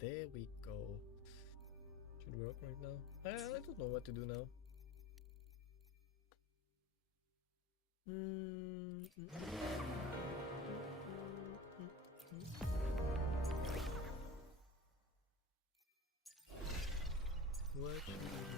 there we go. Should work right now? I don't know what to do now. What should we do?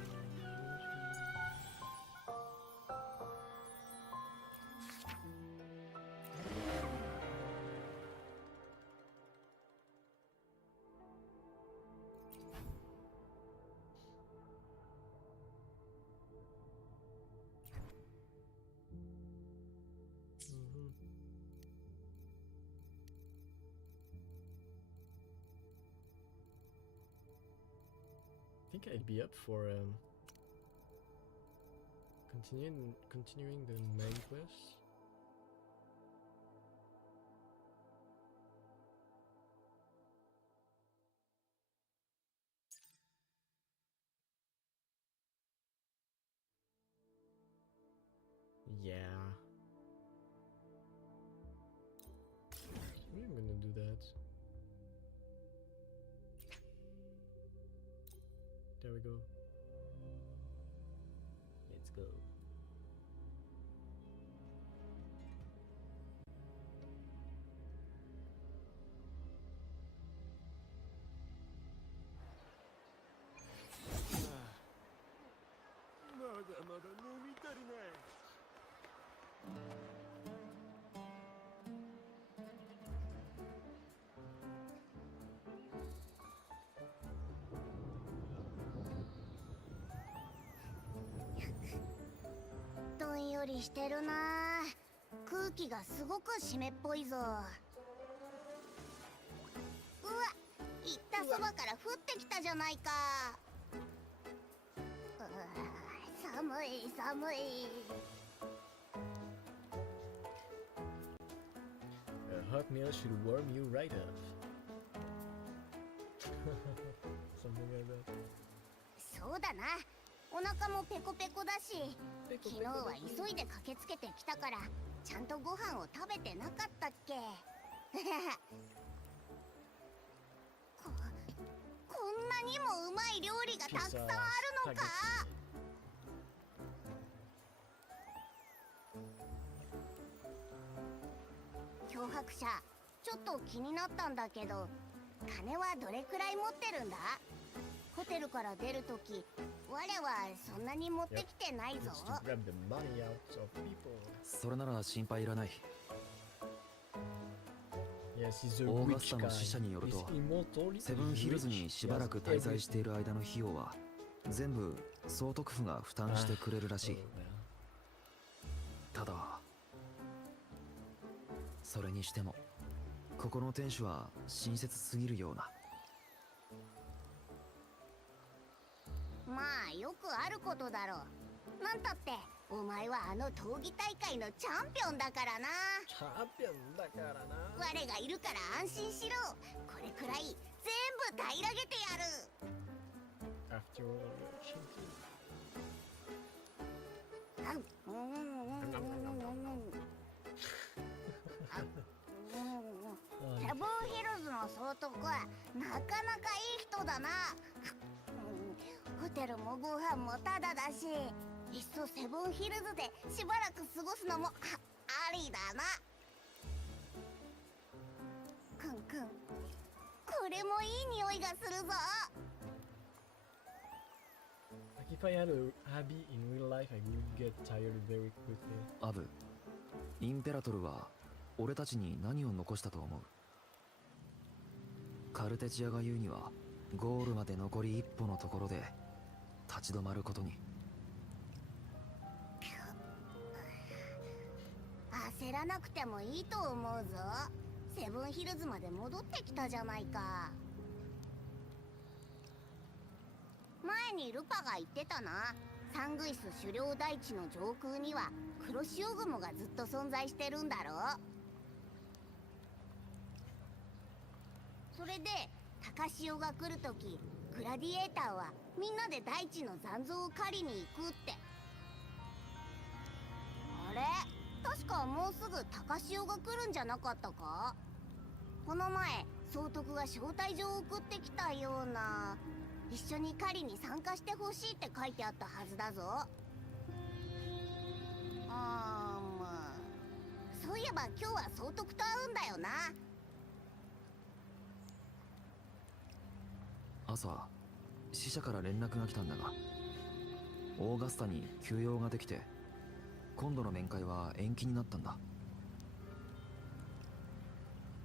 I think I'd be up for continuing the main quest. Yeah. Maybe I'm gonna do that. There we go. Let's go.どんよりしてるな。空気がすごく湿っぽいぞ。うわ、行ったそばから降ってきたじゃないか。寒い寒い。A hot meal should warm you right up. Something like that. そうだな。お腹もペコペコだし、昨日は急いで駆けつけてきたからちゃんとご飯を食べてなかったっけ。こんなにもうまい料理がたくさんあるのか。脅迫者、ちょっと気になったんだけど、金はどれくらい持ってるんだ？ホテルから出るとき、我はそんなに持ってきてないぞ。それなら心配いらない。オーガスタの使者によると、セブンヒルズにしばらく滞在している間の費用は全部総督府が負担してくれるらしい。ただそれにしてもここの店主は親切すぎるような。まあよくあることだろう。なんたってお前はあの闘技大会のチャンピオンだからな。チャンピオンだからな。我がいるから安心しろ。これくらい全部平らげてやる。After all, you're a champion. セブンヒルズの総督はなかなかいい人だな。ホテルもご飯もタダだし、いっそセブンヒルズでしばらく過ごすのもありだな。くんくん、これもいい匂いがするぞ。Like if I had a hobby in real life, I would get tired very quickly. アブ、インペラトルは俺たちに何を残したと思う？カルテチアが言うにはゴールまで残り一歩のところで立ち止まることに。焦らなくてもいいと思うぞ。セブンヒルズまで戻ってきたじゃないか。前にルパが言ってたな。サングイス狩猟大地の上空には黒潮雲がずっと存在してるんだろう。それで高潮が来るとき、グラディエーターはみんなで大地の残像を狩りに行くって。あれ、確かもうすぐ高潮が来るんじゃなかったか？この前総督が招待状を送ってきたような。一緒に狩りに参加してほしいって書いてあったはずだぞ。そういえば今日は総督と会うんだよな。朝使者から連絡が来たんだが、オーガスタに休養ができて今度の面会は延期になったんだ。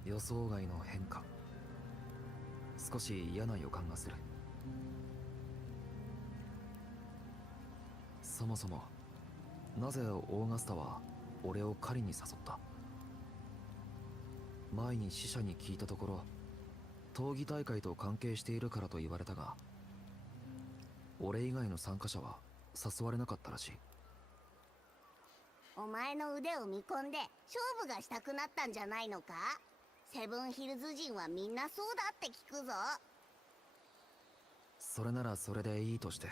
予想外の変化、少し嫌な予感がする。そもそもなぜオーガスタは俺を狩りに誘った？前に使者に聞いたところ、闘技大会と関係しているからと言われたが、俺以外の参加者は誘われなかったらしい。お前の腕を見込んで勝負がしたくなったんじゃないのか？セブンヒルズ人はみんなそうだって聞くぞ。それならそれでいいとして。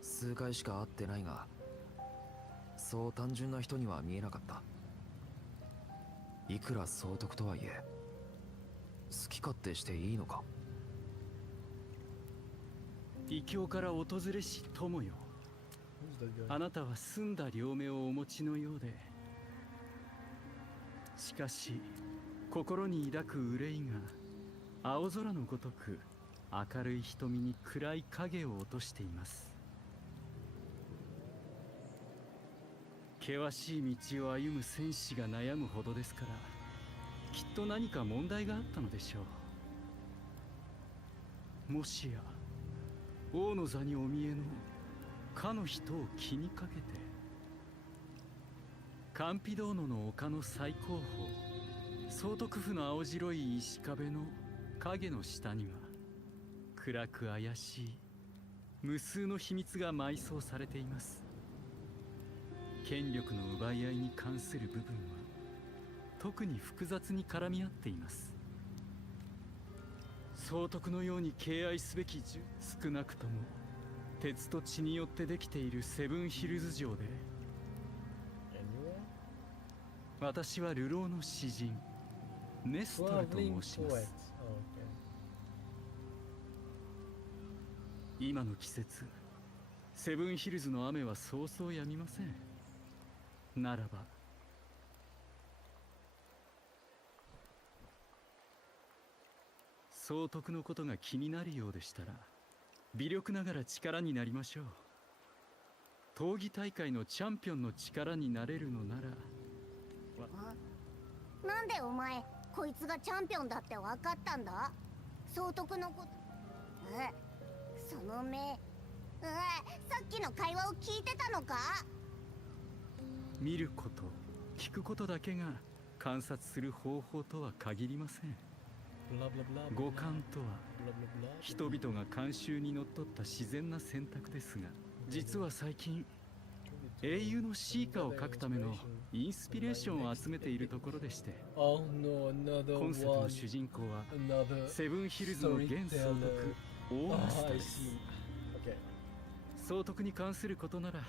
数回しか会ってないが、そう単純な人には見えなかった。いくら総督とはいえ、好き勝手していいのか？異教から訪れし友よ、あなたは澄んだ両目をお持ちのようで、しかし心に抱く憂いが青空のごとく明るい瞳に暗い影を落としています。険しい道を歩む戦士が悩むほどですから、きっと何か問題があったのでしょう。もしや王の座にお見えのかの人を気にかけて、カンピドーノの丘の最高峰、総督府の青白い石壁の影の下には、暗く怪しい無数の秘密が埋葬されています。権力の奪い合いに関する部分は特に複雑に絡み合っています。総督のように敬愛すべき少なくとも鉄と血によってできているセブンヒルズ城で、私は流浪の詩人ネストラと申します。今の季節、セブンヒルズの雨はそうそう止みません。ならば総督のことが気になるようでしたら、微力ながら力になりましょう。闘技大会のチャンピオンの力になれるのなら。なんでお前こいつがチャンピオンだって分かったんだ？総督のこと。その目、さっきの会話を聞いてたのか？見ること、聞くことだけが観察する方法とは限りません。五感とは人々が慣習にのっとった自然な選択ですが、実は最近英雄の詩歌を書くためのインスピレーションを集めているところでして、今作の主人公はセブンヒルズの現総督オーガスタです。総督に関することなら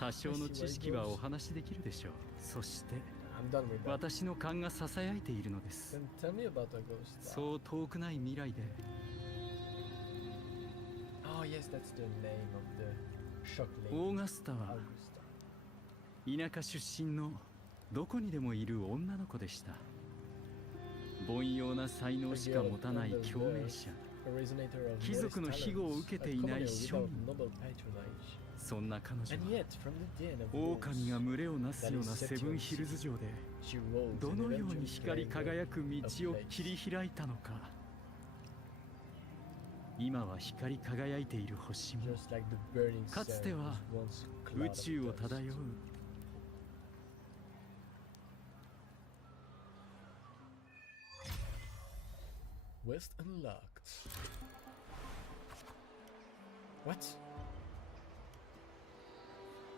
多少の知識はお話しできるでしょう。そして私の勘がささやいているのです。そう遠くない未来で、オーガスタは田舎出身のどこにでもいる女の子でした。凡庸な才能しか持たない共鳴者、貴族の庇護を受けていない庶民。そんな彼女は狼が群れをなすようなセブンヒルズ城でどのように光り輝く道を切り開いたのか。今は光り輝いている星も、かつては宇宙を漂うQuest unlocked. What?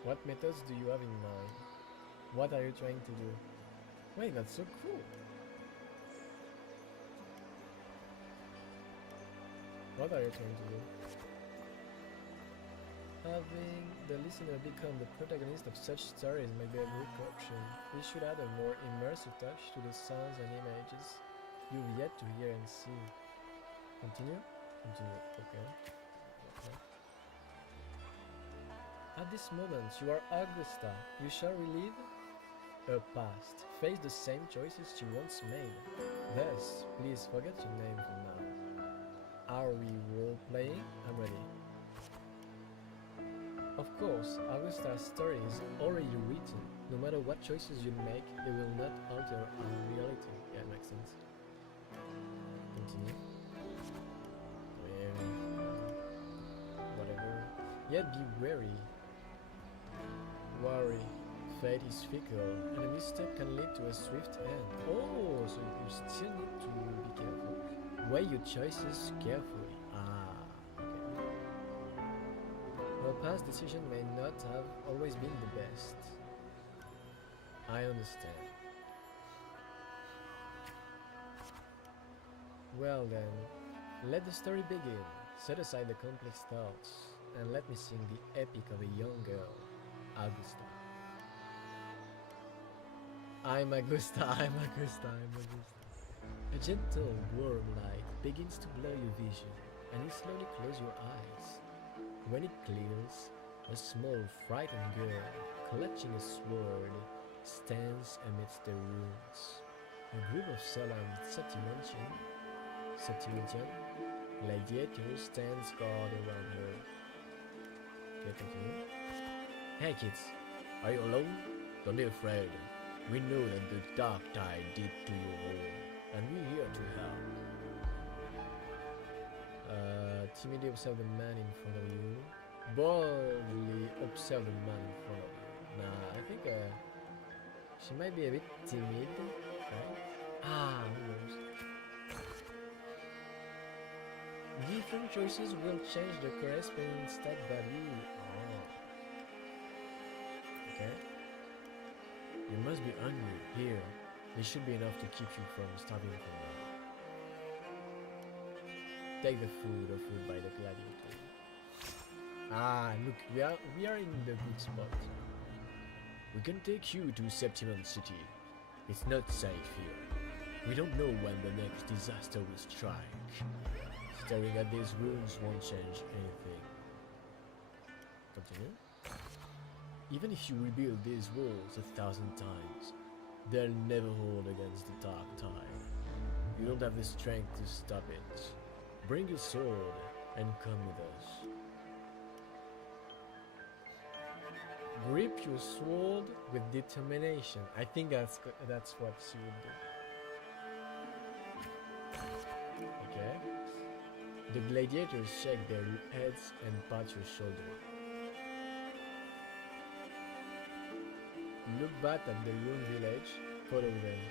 What methods do you have in mind? What are you trying to do? Wait, that's so cool. What are you trying to do? Having the listener become the protagonist of such stories may be a good option. We should add a more immersive touch to the sounds and images. you've yet to hear and see. Continue? Continue, okay. At this moment, you are Augusta. You shall relive her past, face the same choices she once made. Thus, please forget your name for now. Are we role-playing? I'm ready. Of course, Augusta's story is already written. No matter what choices you make, they will not alter our reality. Yeah, it makes sense. Continue. Whatever. Yet be wary. Worry. Fate is fickle, and a misstep can lead to a swift end. Oh, so you still need to be careful. Weigh your choices carefully. Ah, okay. Her past decision may not have always been the best. I understand. Well then, let the story begin. Set aside the complex thoughts, and let me sing the epic of a young girl, Augusta. I'm Augusta, I'm Augusta, I'm Augusta. A gentle warm light begins to blur your vision, and you slowly close your eyes. When it clears, a small frightened girl, clutching a sword, stands amidst the ruins. A group of sullen Septimentian gladiators stands guard around her. Okay, continue. Hey kids, are you alone? Don't be afraid. We know that the dark tide did to you all, and we're here to help. Timidly observe the man in front of you. Boldly observe the man in front of you. Nah, I think she might be a bit timid, right? Ah, who knows? Different choices will change the corresponding stat value. Oh. Okay. You must be hungry. Here, this should be enough to keep you from starving for now. Take the food offered by the gladiator. Ah, look, we are in the good spot. We can take you to Septimum City. It's not safe here. We don't know when the next disaster will strike. Staring at these ruins won't change anything. Continue. Even if you rebuild these walls 1,000 times, they'll never hold against the dark tide. You don't have the strength to stop it. Bring your sword and come with us. Grip your sword with determination. I think that's what she would do. Okay. The gladiators shake their heads and pat your shoulder. Look back at the ruined village, follow them.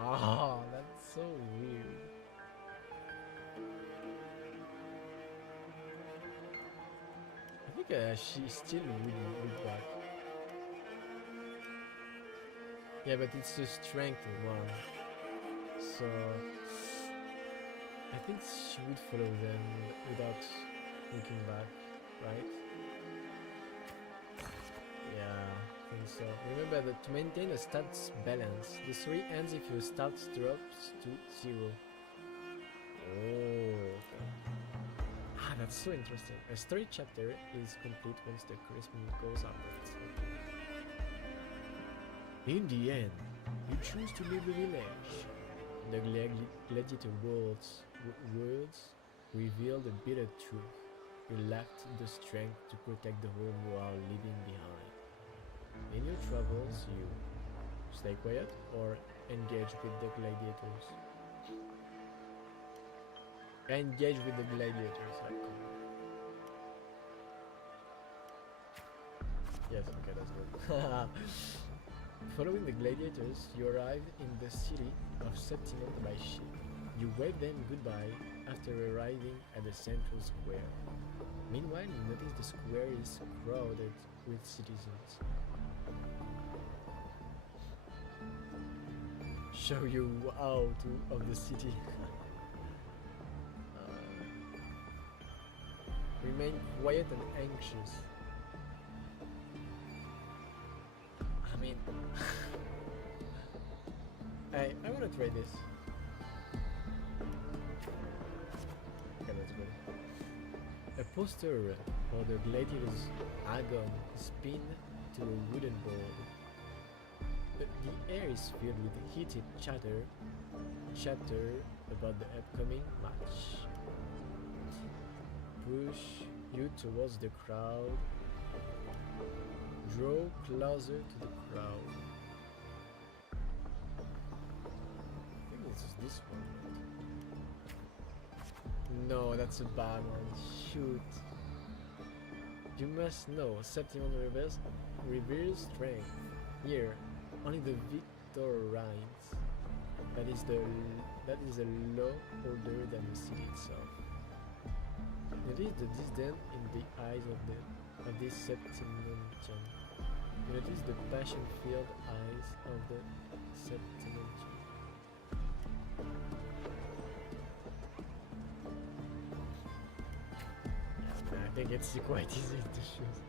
Ah, that's so weird. I think she still will look back. Yeah, but it's a strength one. So I think she would follow them without looking back. Right? Yeah, I think so. Remember that to maintain a stats balance, the story ends if your stats drops to 0. Oh, okay. Ah, that's so interesting. A story chapter is complete once the corresponding goals are met. In the end, you choose to leave the village. The gladiator words reveal the bitter truth. You lacked the strength to protect the home you are leaving behind. In your travels, you stay quiet or engage with the gladiators. Engage with the gladiators, I call it. Yes, okay, that's good. Following the gladiators, you arrive in the city of Septimum by ship. You wave them goodbye after arriving at the central square. Meanwhile, you notice the square is crowded with citizens. Show you out of the city. Remain quiet and anxious. mean, I wanna try this. Okay, let's go. A poster for the gladiator's agon is pinned to a wooden board. The air is filled with heated chatter about the upcoming match. Push you towards the crowd. Draw closer to the crowd. I think this is this one, right? No, that's a bad one. Shoot. You must know Septimon reveres strength. Here, only the victor reigns. That is a law older than the city itself. Notice the disdain in the eyes of this Septimonian. Notice the passion-filled eyes of the Septimonian. I think it's quite easy to choose.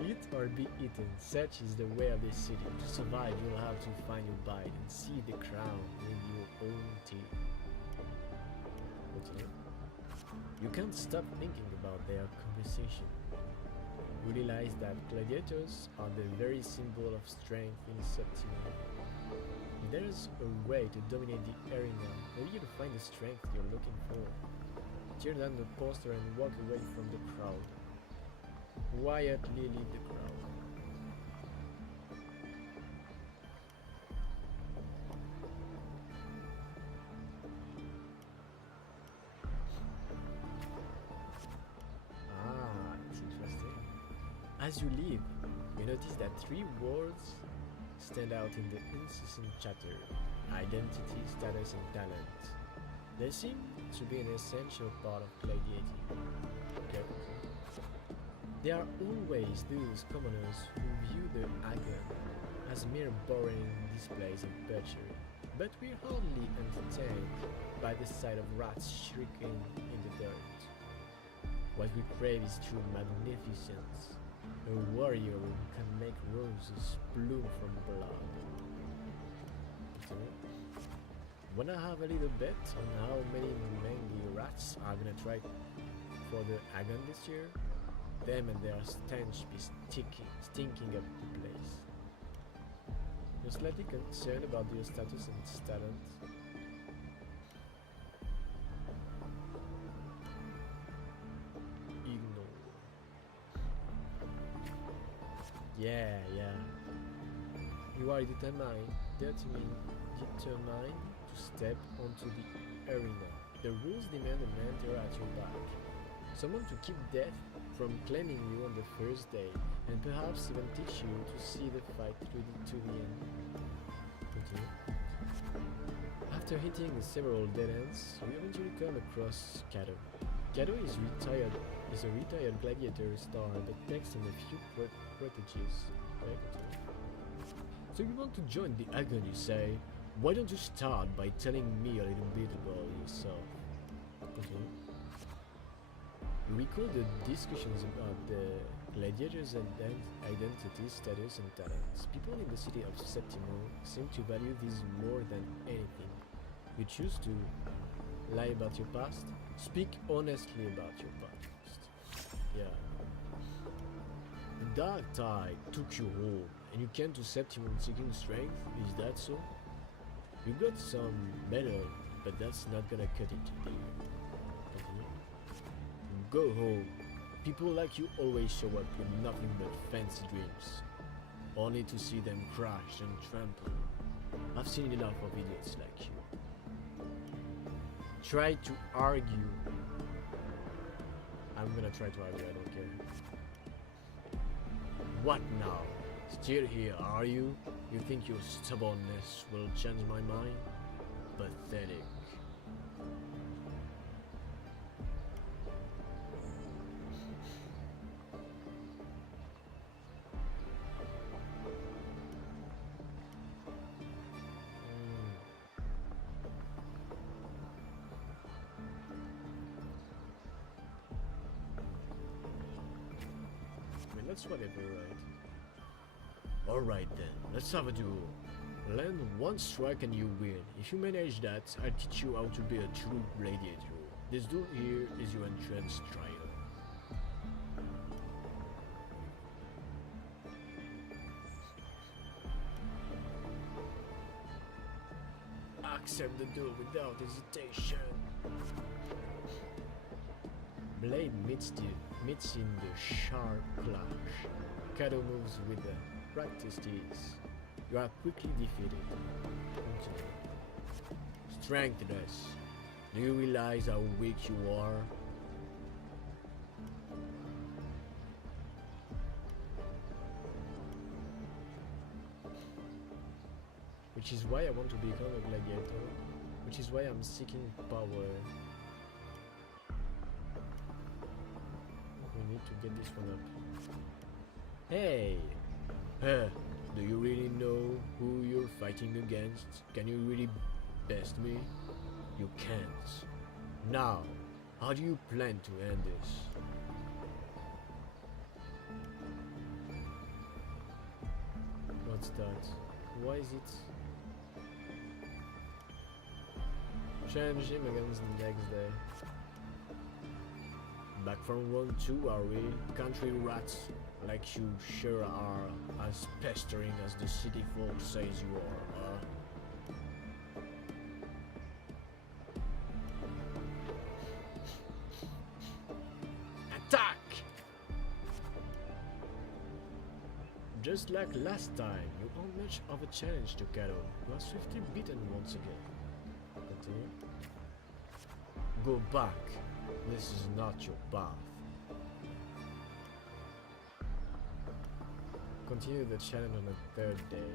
Eat or be eaten, such is the way of this city. To survive, you'll have to find your bite and see the crown with your own teeth. Okay. You can't stop thinking about their conversation. You realize that gladiators are the very symbol of strength in Septimon. If there's a way to dominate the arena, maybe you'll find the strength you're looking for. Tear down the poster and walk away from the crowd. Quietly leave the crowd. Ah, that's interesting. As you leave, you notice that 3 words stand out in the incessant chatter: identity, status, and talent. They seem to be an essential part of gladiating. Okay. There are always those commoners who view the agon as mere boring displays of butchery, but we're hardly entertained by the sight of rats shrieking in the dirt. What we crave is true magnificence, a warrior who can make roses bloom from blood. Okay. Wanna have a little bet on how many mangy rats are gonna try for the agon this year? Them and their stench be stinking up the place. You're slightly concerned about your status and talent. Ignore. Yeah. You are determined to step onto the arena. The rules demand a mentor at your back. Someone to keep death from claiming you on the first day, and perhaps even teach you to see the fight to the end. Continue. After hitting several dead ends, you eventually come across Cato. Cato is a retired gladiator star that takes on a few proteges. Okay, continue. So you want to join the agon, you say? Why don't you start by telling me a little bit about yourself? Continue. You recall the discussions about the gladiators' identity, status, and talents. People in the city of Septimon seem to value these more than anything. You choose to lie about your past? Speak honestly about your past. Yeah. The dark tide took you home, and you came to Septimon seeking strength? Is that so? You got some metal, but that's not gonna cut it today. Go home. People like you always show up with nothing but fancy dreams, only to see them crash and trample. I've seen enough of idiots like you. Try to argue. I'm gonna try to argue, I don't care. What now? Still here, are you? You think your stubbornness will change my mind? Pathetic. That's whatever, right? Alright then, let's have a duel. Land one strike and you win. If you manage that, I'll teach you how to be a true gladiator. This duel here is your entrance trial. Accept the duel without hesitation. Blade meets in the sharp clash. Kado moves with the practiced ease. You are quickly defeated. Continue. Strengthness. Do you realize how weak you are? Which is why I want to become a gladiator. Which is why I'm seeking power. We need to get this one up. Hey! Do you really know who you're fighting against? Can you really best me? You can't. Now, how do you plan to end this? What's that? Why is it? Challenge him against the next day. Back from round 2, are we? Country rats like you sure are, as pestering as the city folk says you are, huh? Attack! Just like last time, you aren't much of a challenge to Kado. You are swiftly beaten once again. Continue. Go back. This is not your path. Continue the challenge on the third day.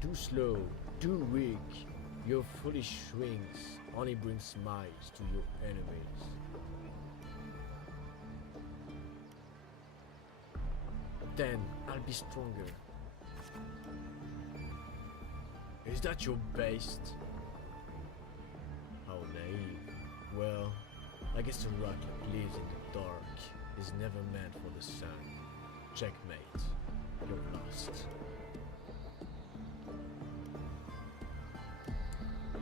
Too slow, too weak. Your foolish swings only bring smiles to your enemies. Then I'll be stronger. Is that your best? How naive. Well, I guess a rock that lives in the dark is never meant for the sun. Checkmate. You're lost.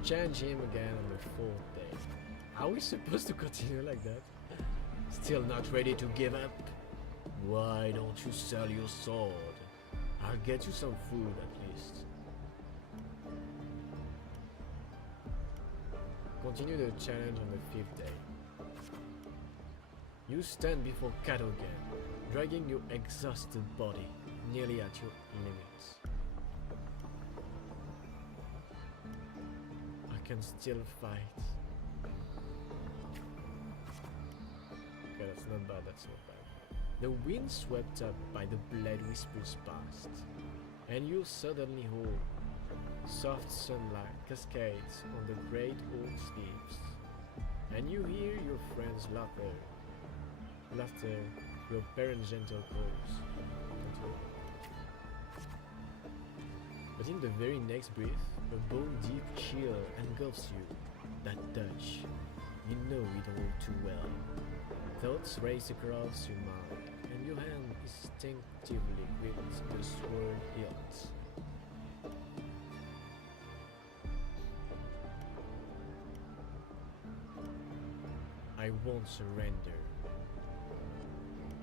Challenge him again on the fourth day. Are we supposed to continue like that? Still not ready to give up? Why don't you sell your sword? I'll get you some food at least. Continue the challenge on the fifth day. You stand before Kado again, dragging your exhausted body nearly at your limits. I can still fight. Okay, that's not bad, that's not bad. The wind swept up by the blade whispers past, and you suddenly hold. Soft sunlight cascades on the great oak leaves, and you hear your friends' laughter, your parents' gentle calls. But in the very next breath, a bone-deep chill engulfs you. That touch, you know it all too well. Thoughts race across your mind, and your hand instinctively grips the sword hilt. I won't surrender.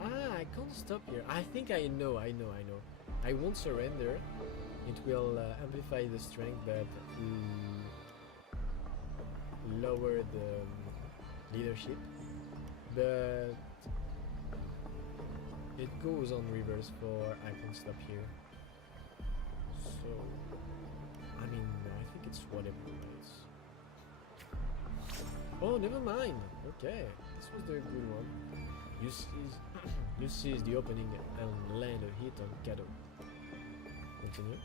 I can't stop here. I think I know. I won't surrender. It will amplify the strength, but lower the leadership. But it goes on reverse for I can't stop here. So, I mean, I think it's whatever it is. Oh, never mind. Okay, this was the good one. You seize the opening and land a hit on Kado. Continue.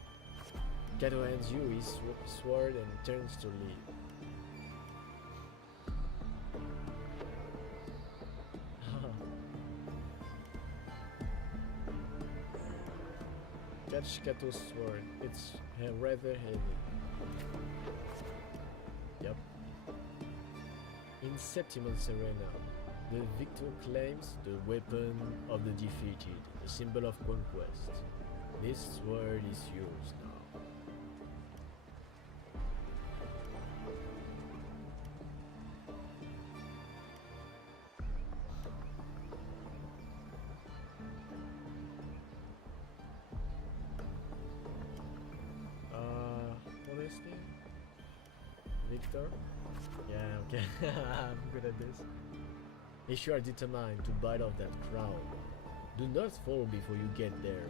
Kado hands you his sword and turns to leave. Catch Kato's sword. It's rather heavy. Yep. In Septimon's arena, the victor claims the weapon of the defeated, a symbol of conquest. This word is yours now. What is it? Victor? Yeah, okay. I'm good at this. If you are determined to bite off that crown, do not fall before you get there.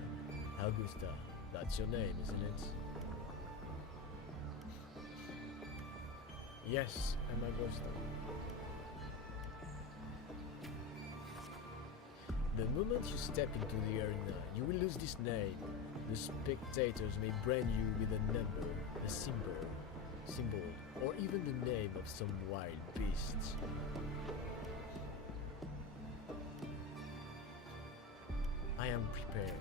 Augusta, that's your name, isn't it? Yes, I'm Augusta. The moment you step into the arena, you will lose this name. The spectators may brand you with a number, a symbol, or even the name of some wild beast. I am prepared.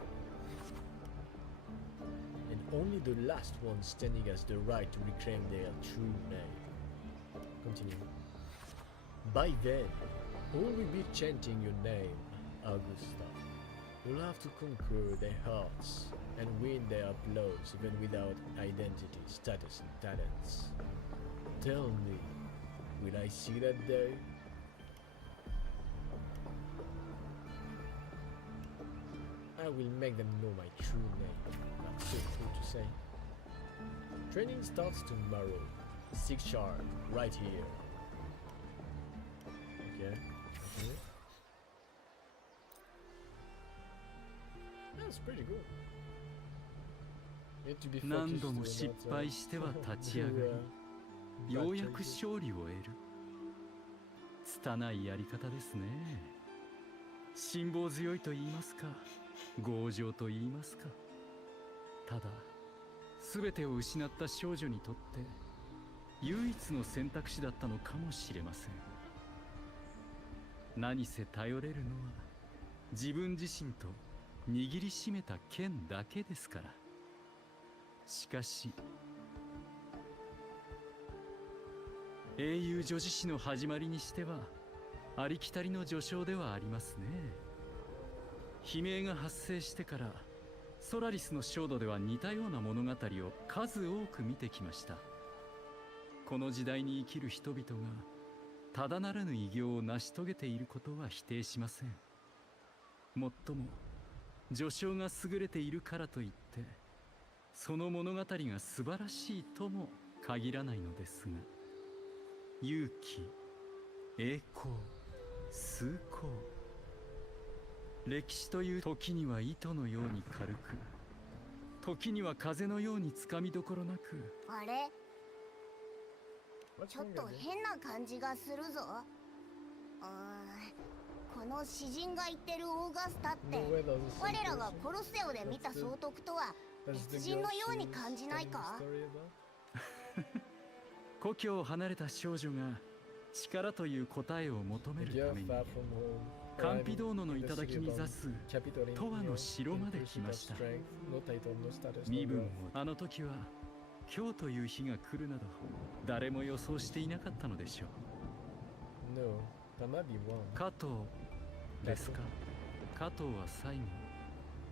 And only the last one standing has the right to reclaim their true name. Continue. By then, all will be chanting your name, Augusta. You'll have to conquer their hearts and win their applause even without identity, status, and talents. Tell me, will I see that day? I will make them know my true name. That's so cool to say. Training starts tomorrow, 6 sharp, right here. Okay. That's pretty good. You have to be 何 focused 度も to 失 not, 敗しては立ち上が do, り、ようや bad く choices. 勝利を得る。拙いやり方ですね。辛抱強いと言いますか、強情と言いますか。ただ、全てを失った少女にとって唯一の選択肢だったのかもしれません。何せ頼れるのは自分自身と握りしめた剣だけですから。しかし英雄女子誌の始まりにしてはありきたりの序章ではありますね。悲鳴が発生してからソラリスの焦土では似たような物語を数多く見てきました。この時代に生きる人々がただならぬ偉業を成し遂げていることは否定しません。もっとも序章が優れているからといってその物語が素晴らしいとも限らないのですが、勇気、栄光、崇高、歴史という時には糸のように軽く、時には風のようにつかみどころなく。あれ What's ちょっ wrong と with it? 変な感じがするぞ。この詩人が言ってるオーガスタって No way, that's the 我 same らが person. コロッセオで見た That's the- 総督とは That's 別 the 人 girl のように she's 感じない telling か？ the story about? 故郷を離れた少女が力という答えを求め The る girl ために far from home. カンピドーノの In the 頂 city に above, 座す capitol in 永遠の Neo, 城まで in 来ま pursuit し of た。 strength, no title, no status, no 身分 wealth. もあの時は今日という日が来るなど誰も予想していなかったのでしょう。 No, that might be one. 加藤ですか。加藤は最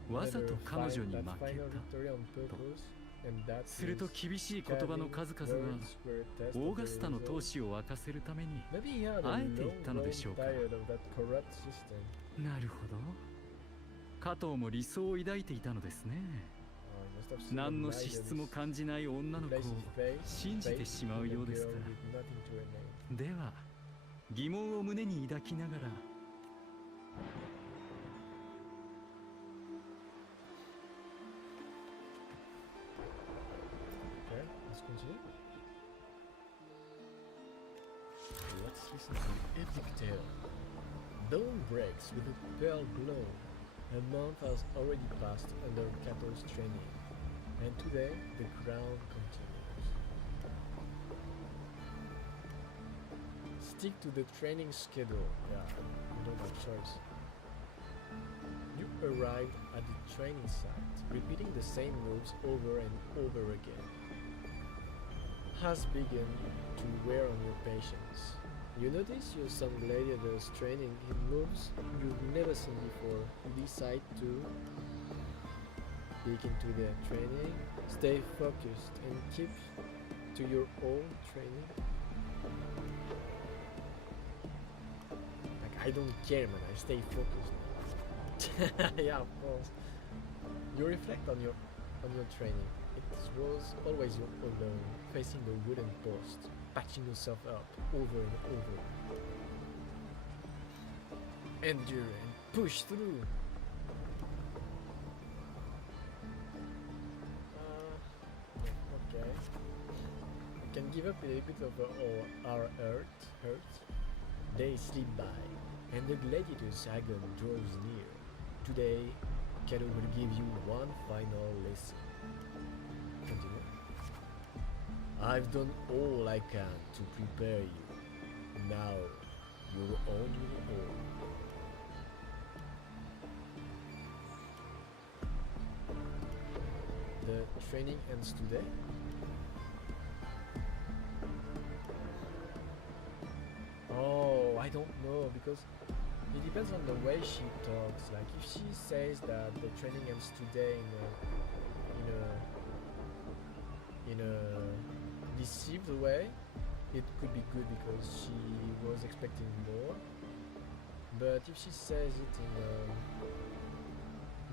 後わざと Never 彼女 find に that 負け final た。 victory on purpose, and that すると his 厳しい言葉の scathing 数々が words were a test オー of ガ the スタの result. 闘志を沸かせるために。 Maybe he had a あえて言っ long たので grown しょうか。 tired of that corrupt system. なるほど。加藤も理想を抱いていたのですね。 He must have seen 何の the 資 light 質 in も his 感じない女の子を place his faith, 信じてしまう in よう the です girl か with nothing to her name. ら。では疑問を胸に抱きながら Okay, let's continue. Let's listen to the epic tale. Dawn breaks with a pale glow. A month has already passed under Kato's training, and today the crown continues. Stick to the training schedule. Yeah, you don't have choice. You arrived at the training site, repeating the same moves over and over again. Has begun to wear on your patience. You notice your son gladiator's training in moves you've never seen before. You decide to peek into the training. Stay focused and keep to your own training. Like, I don't care, man. I stay focused. Yeah, of course. You reflect on your training. It was always you alone, facing the wooden post, patching yourself up over and over. Endure and push through. Okay. We can give up a little bit of our hurt. Days slip by, and the gladiator's agon draws near. Today, Kato will give you one final lesson. Continue. I've done all I can to prepare you. Now, you're on your own. The training ends today. Oh, I don't know, because it depends on the way she talks. Like, if she says that the training ends today in a deceived way, it could be good because she was expecting more. But if she says it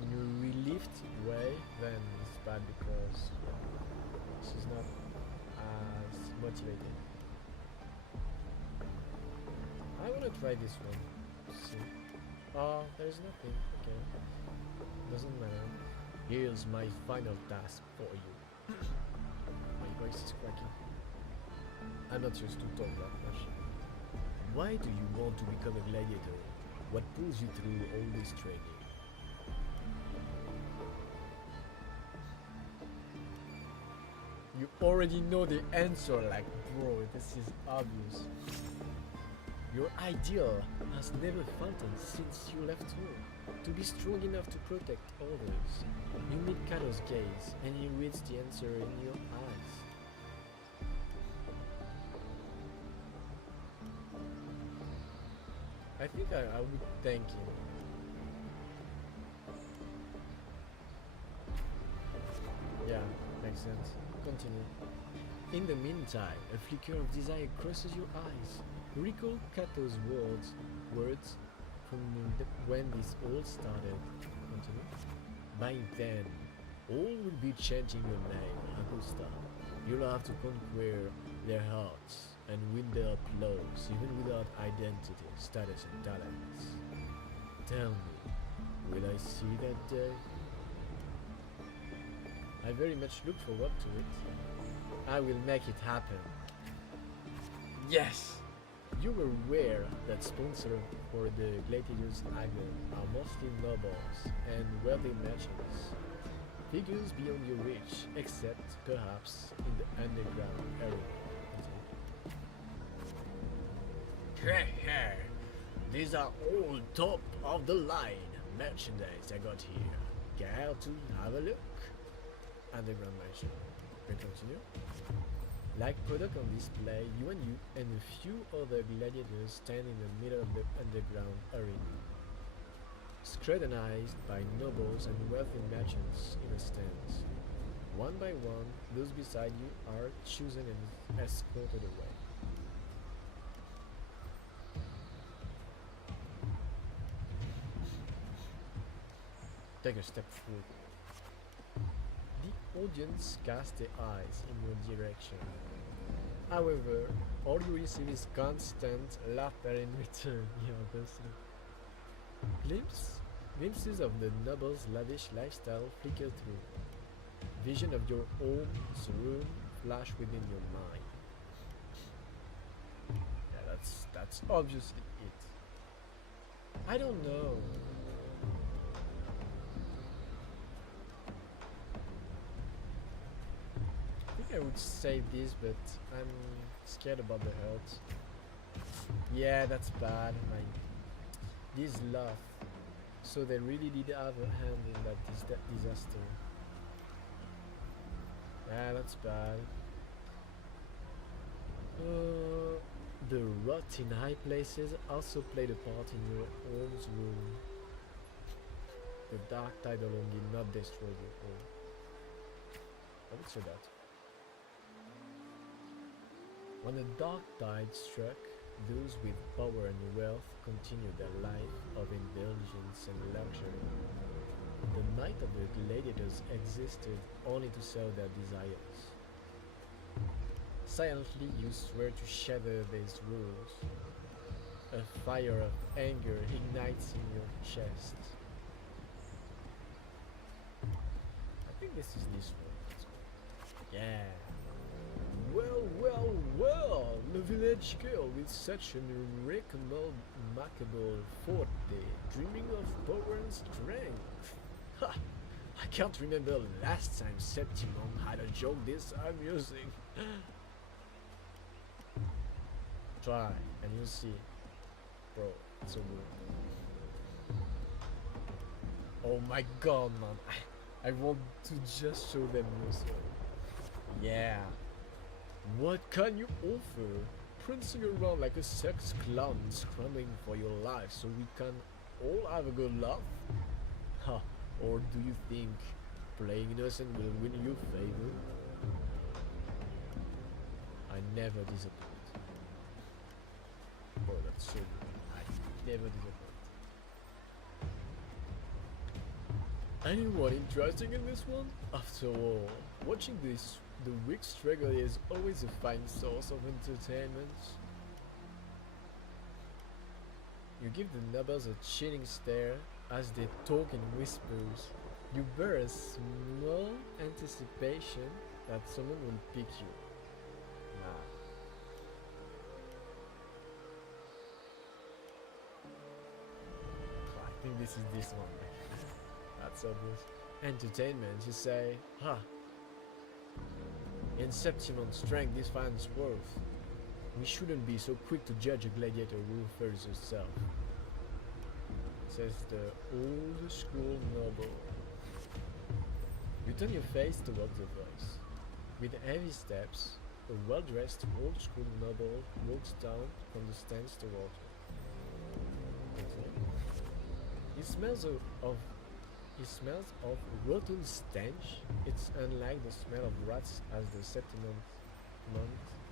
in a relieved way, then it's bad because she's not as motivated. I wanna try this one. See. Oh, there's nothing. Okay. Doesn't matter. Here's my final task for you. My voice is cracking. I'm not used to talk that much. Why do you want to become a gladiator? What pulls you through all this training? You already know the answer, like, bro, this is obvious. Your ideal has never faltered since you left home. To be strong enough to protect others. You meet Kato's gaze, and he reads the answer in your eyes. I think I would thank him. Yeah, makes sense. Continue. In the meantime, a flicker of desire crosses your eyes. Recall Kato's words from when this all started. Continue. By then, all will be changing your name, Augusta. You'll have to conquer their hearts and win their applause, even without identity, status, and talents. Tell me, will I see that day? I very much look forward to it. I will make it happen. Yes! You were aware that sponsors for the Gladiators Agon are mostly nobles and wealthy merchants. Figures beyond your reach, except perhaps in the underground area. These are all top of the line merchandise I got here. Care to have a look? Underground mansion. Can continue? Like product on display, you and a few other gladiators stand in the middle of the underground arena. Scrutinized by nobles and wealthy merchants in a stance. One by one, those beside you are chosen and escorted away. Take a step forward. The audience casts their eyes in your direction. However, all you receive is constant laughter in return. Yeah, obviously. Glimpses of the noble's lavish lifestyle flicker through. Vision of your own saloon flash within your mind. Yeah, that's obviously it. I don't know. I would say this, but I'm scared about the health. Yeah, that's bad. This laugh. So they really did have a hand in that disaster. Yeah, that's bad. The rot in high places also played a part in your own room. The dark tide alone did not destroy your home. I would say that. When the dark tide struck, those with power and wealth continued their life of indulgence and luxury. The might of the gladiators existed only to serve their desires. Silently you swear to shatter these rules. A fire of anger ignites in your chest. I think this is this one. Yeah. Well, the village girl with such an remarkable forte, dreaming of power and strength. Ha! I can't remember the last time Septimum had a joke this amusing. Try, and you'll see. Bro, it's so good. Oh my god, man. I want to just show them also. Yeah. What can you offer? Prancing around like a sex clown scrambling for your life so we can all have a good laugh? Ha! Or do you think playing innocent will win you favor? I never disappoint. Bro, that's so good. I never disappoint. Anyone interesting in this one? After all, watching this the weak struggle is always a fine source of entertainment. You give the nobles a chilling stare as they talk in whispers. You bear a small anticipation that someone will pick you. Nah. I think this is this one. That's obvious. Entertainment, you say, huh? In Septimon's strength this finds worth. We shouldn't be so quick to judge a gladiator who offers herself, says the old school noble. You turn your face towards the voice. With heavy steps, a well-dressed old school noble walks down from the stands toward you. He smells of rotten stench. It's unlike the smell of rats as the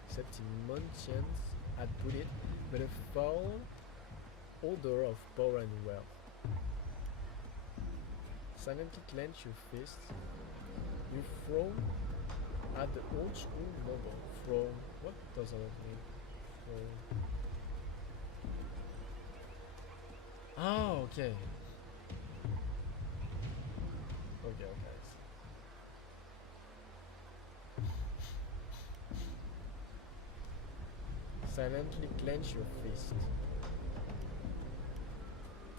Septimontians had put it, but a foul odor of power and wealth. Silently clench your fists. You frown at the old school noble. Frown. What does that mean? Frown. Oh, okay. Okay. Silently clench your fist.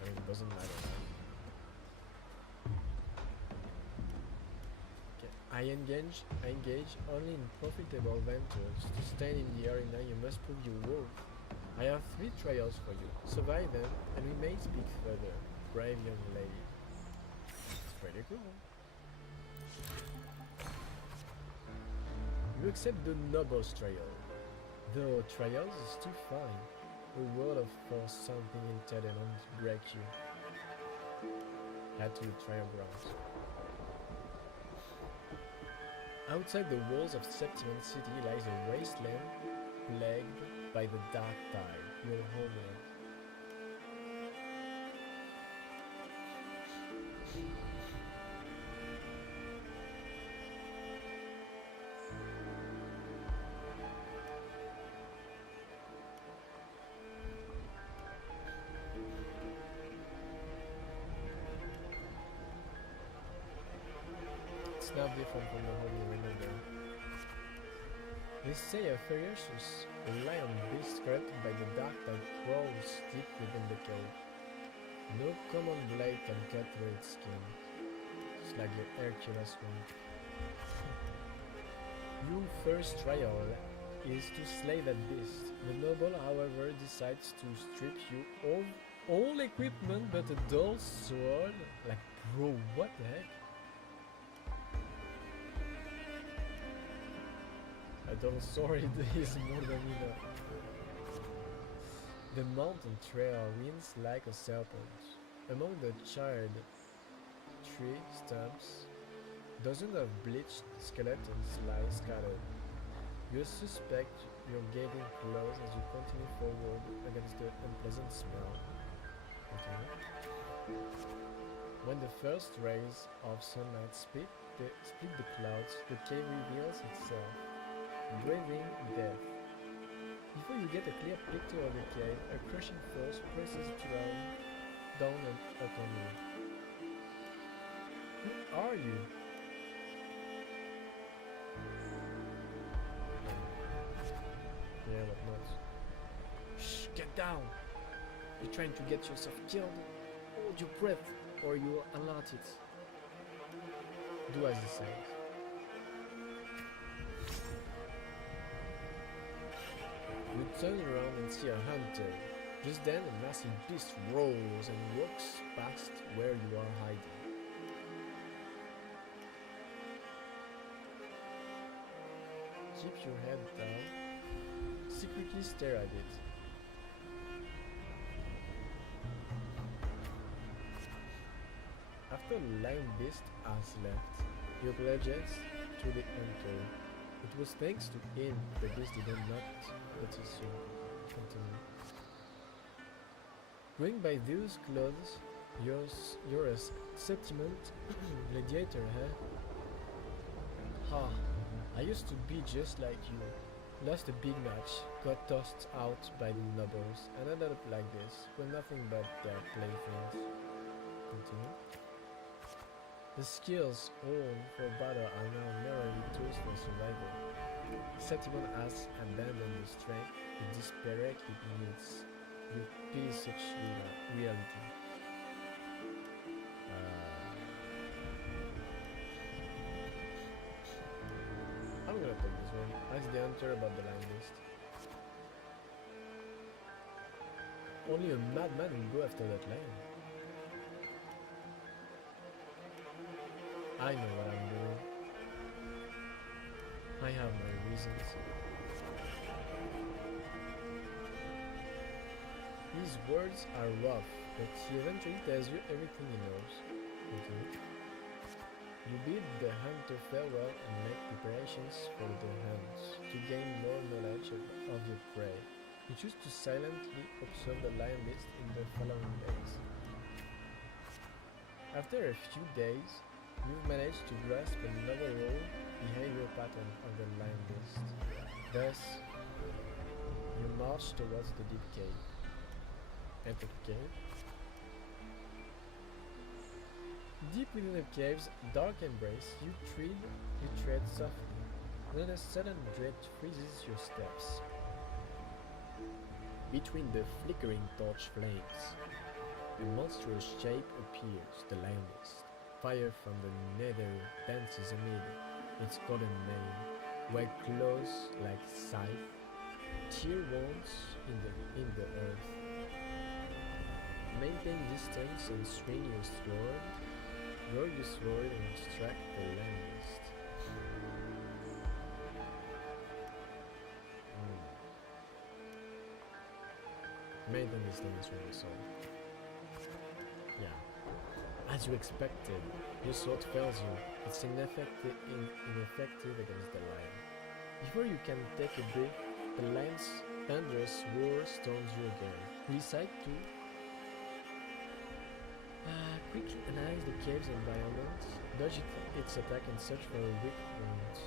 I mean, it doesn't matter. Okay. I engage only in profitable ventures. To stand in the arena, you must prove your worth. I have 3 trials for you. Survive them, and we may speak further. Brave young lady. It's pretty cool. You accept the noble's trial. Though trials is too fine. A word of force, something intelligent to break you. Head to the trial grounds. Outside the walls of Septimon City lies a wasteland plagued by the dark tide, your homeland. It's now different from the home you remember. They say a ferocious lion beast corrupted by the dark that crawls deep within the cave. No common blade can cut through its skin. It's like your Hercules one. Your first trial is to slay that beast. The noble, however, decides to strip you of all equipment but a dull sword. Like, bro, what the heck? A dull sword is more than enough. The mountain trail winds like a serpent. Among the charred tree stumps, Dozens of bleached skeletons lie scattered. You suspect you're getting close as you continue forward against the unpleasant smell. Continue. When the first rays of sunlight split the clouds, the cave reveals itself, breathing death. Before you get a clear picture of the cave, a crushing force presses down upon you. Who are you? Yeah, but not. Shh, get down! You're trying to get yourself killed? Hold your breath, or you'll alert it. Do as he says. You turn around and see a hunter. Just then, a massive beast roars and walks past where you are hiding. Keep your head down. Secretly stare at it. After the lion beast has left, you apologize to the hunter. It was thanks to him the beast did not notice you. Continue. Going by those clothes, you're a sentiment gladiator, huh? Ha! I used to be just like you. Lost a big match, got tossed out by the nobles, and ended up like this, with nothing but their playthings. Continue. The skills honed for battle are now merely tools for survival. Septimon has abandoned the strength it desperately needs. You pay such reality. I'm gonna take this one. Ask the hunter about the land list. Only a madman will go after that lion. I know what I'm doing. I have my reasons. His words are rough, but he eventually tells you everything he knows. Continue. You bid the hunter farewell and make preparations for the hunt to gain more knowledge of your prey. You choose to silently observe the lion beast in the following days. After a few days, you've managed to grasp an overall behavior pattern of the lion beast. Thus, you march towards the deep cave. Enter the cave. Deep within the cave's dark embrace, you tread softly. Then a sudden dread freezes your steps. Between the flickering torch flames, a monstrous shape appears, the lion beast. Fire from the nether dances amid its golden mane, where claws like scythe tear wounds in the earth. Maintain distance and swing your sword. Draw your sword and strike the lion beast. Maintain distance with your sword. Yeah. As you expected, your sword fails you. It's ineffective against the lion. Before you can take a breath, the lion's thunderous roar storms you again. You decide to quickly analyze the cave's environment, dodge its attack and search for a weak point.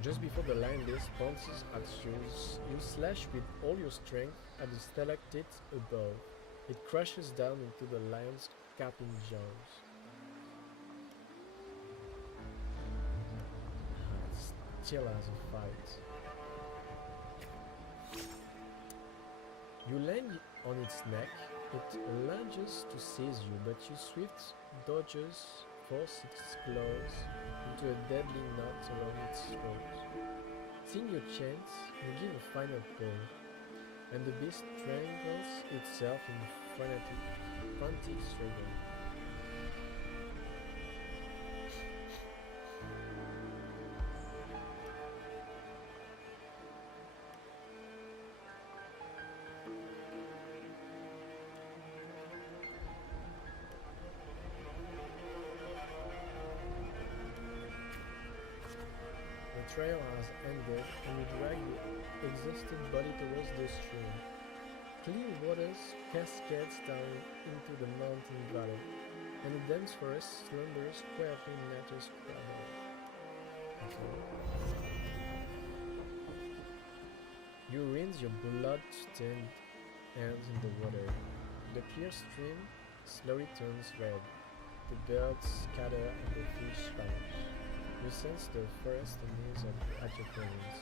Just before the lion beast pounces at you, you slash with all your strength at the stalactite above. It crashes down into the lion's gaping jaws. It still has a fight. You land on its neck. It lunges to seize you, but your swift dodges force its claws into a deadly knot around its throat. Seeing your chance, you give a final pull, and the beast strangles itself in frantic struggle. trial has ended, and you drag your exhausted body towards the stream. Clear waters cascades down into the mountain valley, and the dense forest slumbers quietly in nature's cradle. You rinse your blood-stained hands in the water. The clear stream slowly turns red. The birds scatter and the fish vanish. You sense the forest unease at your presence.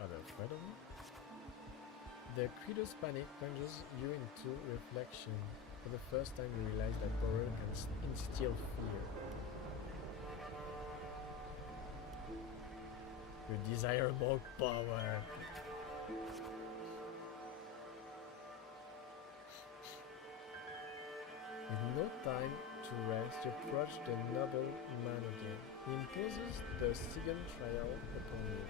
Are they afraid of you? The creature's panic plunges you into reflection. For the first time you realize that power can instill fear. You desire more power. With no time to rest, you approach the noble man again. He imposes the second trial upon you.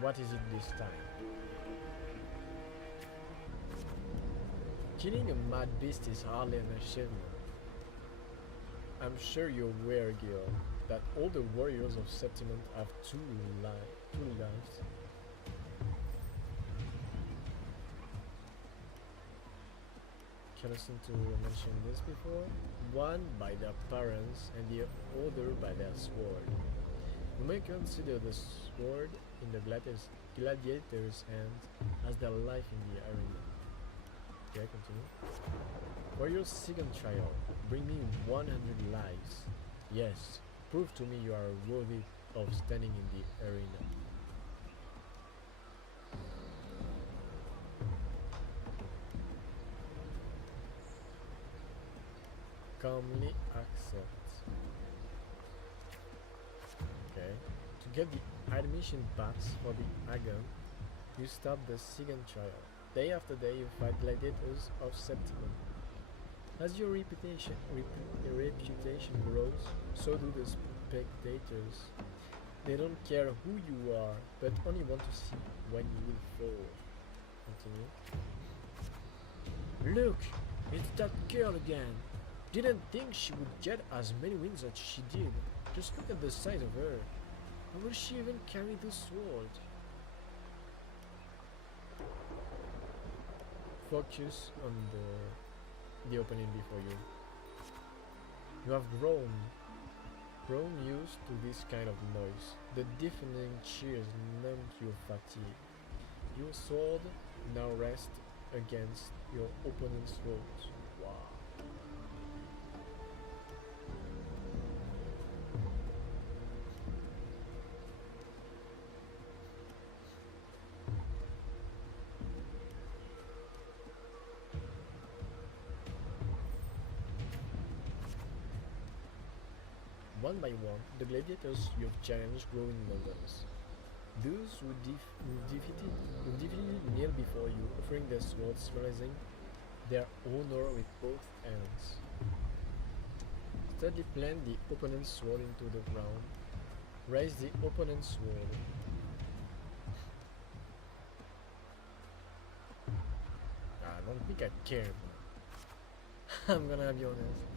What is it this time? Killing a mad beast is hardly an achievement. I'm sure you're aware, Gil, that all the warriors of Septimont have two lives. Can to mention this before? One by their parents and the other by their sword. You may consider the sword in the gladiator's hand as their life in the arena. Okay, continue. For your second trial, bring me 100 lives. Yes, prove to me you are worthy of standing in the arena. Calmly accept. Okay. To get the admission pass for the Agon, you start the second trial. Day after day you fight gladiators of Septimon. As your reputation grows, so do the spectators. They don't care who you are, but only want to see when you will fall. Continue. Look, it's that girl again. Didn't think she would get as many wins as she did. Just look at the size of her. How will she even carry the sword? Focus on the opening before you. You have grown used to this kind of noise. The deafening cheers numbed your fatigue. Your sword now rests against your opponent's throat. Wow. One by one, the gladiators you've challenged grow in numbers. Those who defeated kneel before you, offering their swords, symbolizing their honor with both hands. Steadily plant the opponent's sword into the ground. Raise the opponent's sword. I don't think I care. I'm gonna be honest.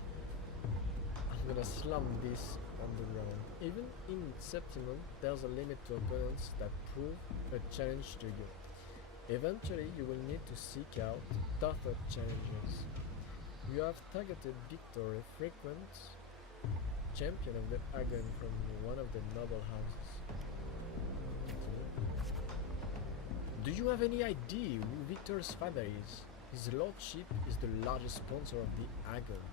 I'm gonna slam this on the ground. Even in Septimon, there's a limit to opponents that prove a challenge to you. Eventually, you will need to seek out tougher challenges. You have targeted Victor, a frequent champion of the Agon from one of the noble houses. Do you have any idea who Victor's father is? His lordship is the largest sponsor of the Agon.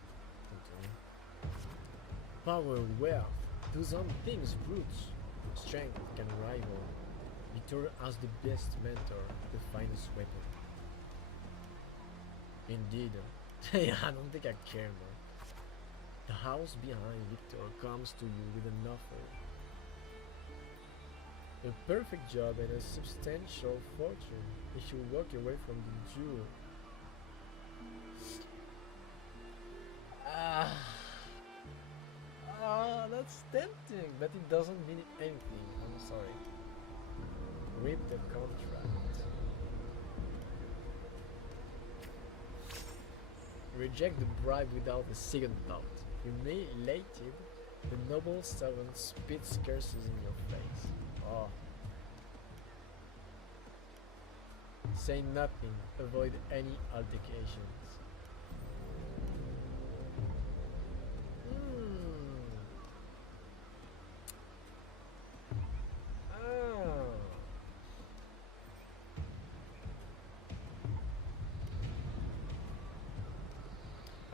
Power, wealth, those aren't things brutes. Strength can rival. Victor has the best mentor, the finest weapon. Indeed. I don't think I care, man. The house behind Victor comes to you with an offer. A perfect job and a substantial fortune if you walk away from the duel. That's tempting, but it doesn't mean anything. I'm sorry. Read the contract. Reject the bribe without a second thought. Humiliated, the noble servant spits curses in your face. Oh. Say nothing. Avoid any altercations.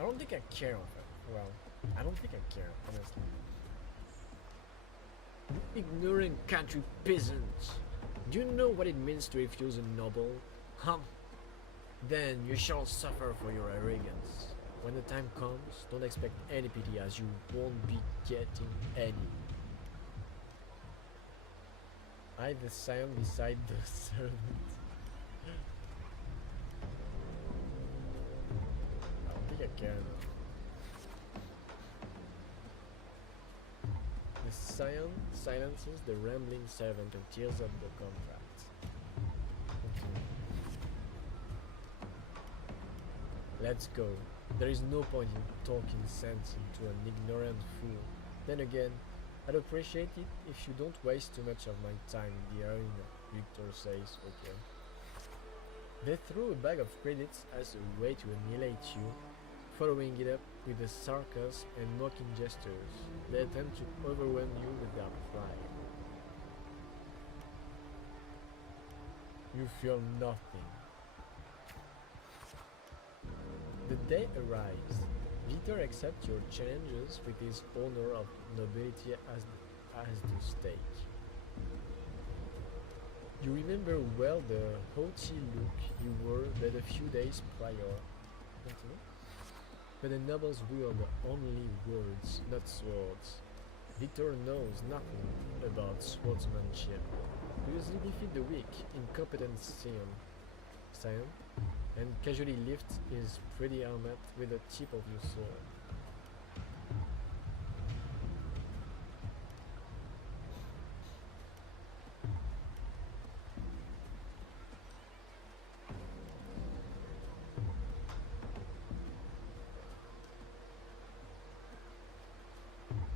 I don't think I care of it. Well, I don't think I care, honestly. Ignorant country peasants. Do you know what it means to refuse a noble? Huh? Then you shall suffer for your arrogance. When the time comes, don't expect any pity, as you won't be getting any. I, the scion beside the servant. I don't think I care though. The scion silences the rambling servant and tears up the contract. Okay. Let's go. There is no point in talking sense into an ignorant fool. Then again, I'd appreciate it if you don't waste too much of my time in the arena, Victor says, okay. They throw a bag of credits as a way to annihilate you, following it up with a sarcasm and mocking gestures. They attempt to overwhelm you with their pride. You feel nothing. The day arrives. Victor accepts your challenges with his honor of nobility as the stake. You remember well the haughty look you wore but a few days prior. Continue. But the nobles wield only words, not swords. Victor knows nothing about swordsmanship, because he defeats the weak, incompetent scion, and casually lifts his pretty helmet with the tip of your sword.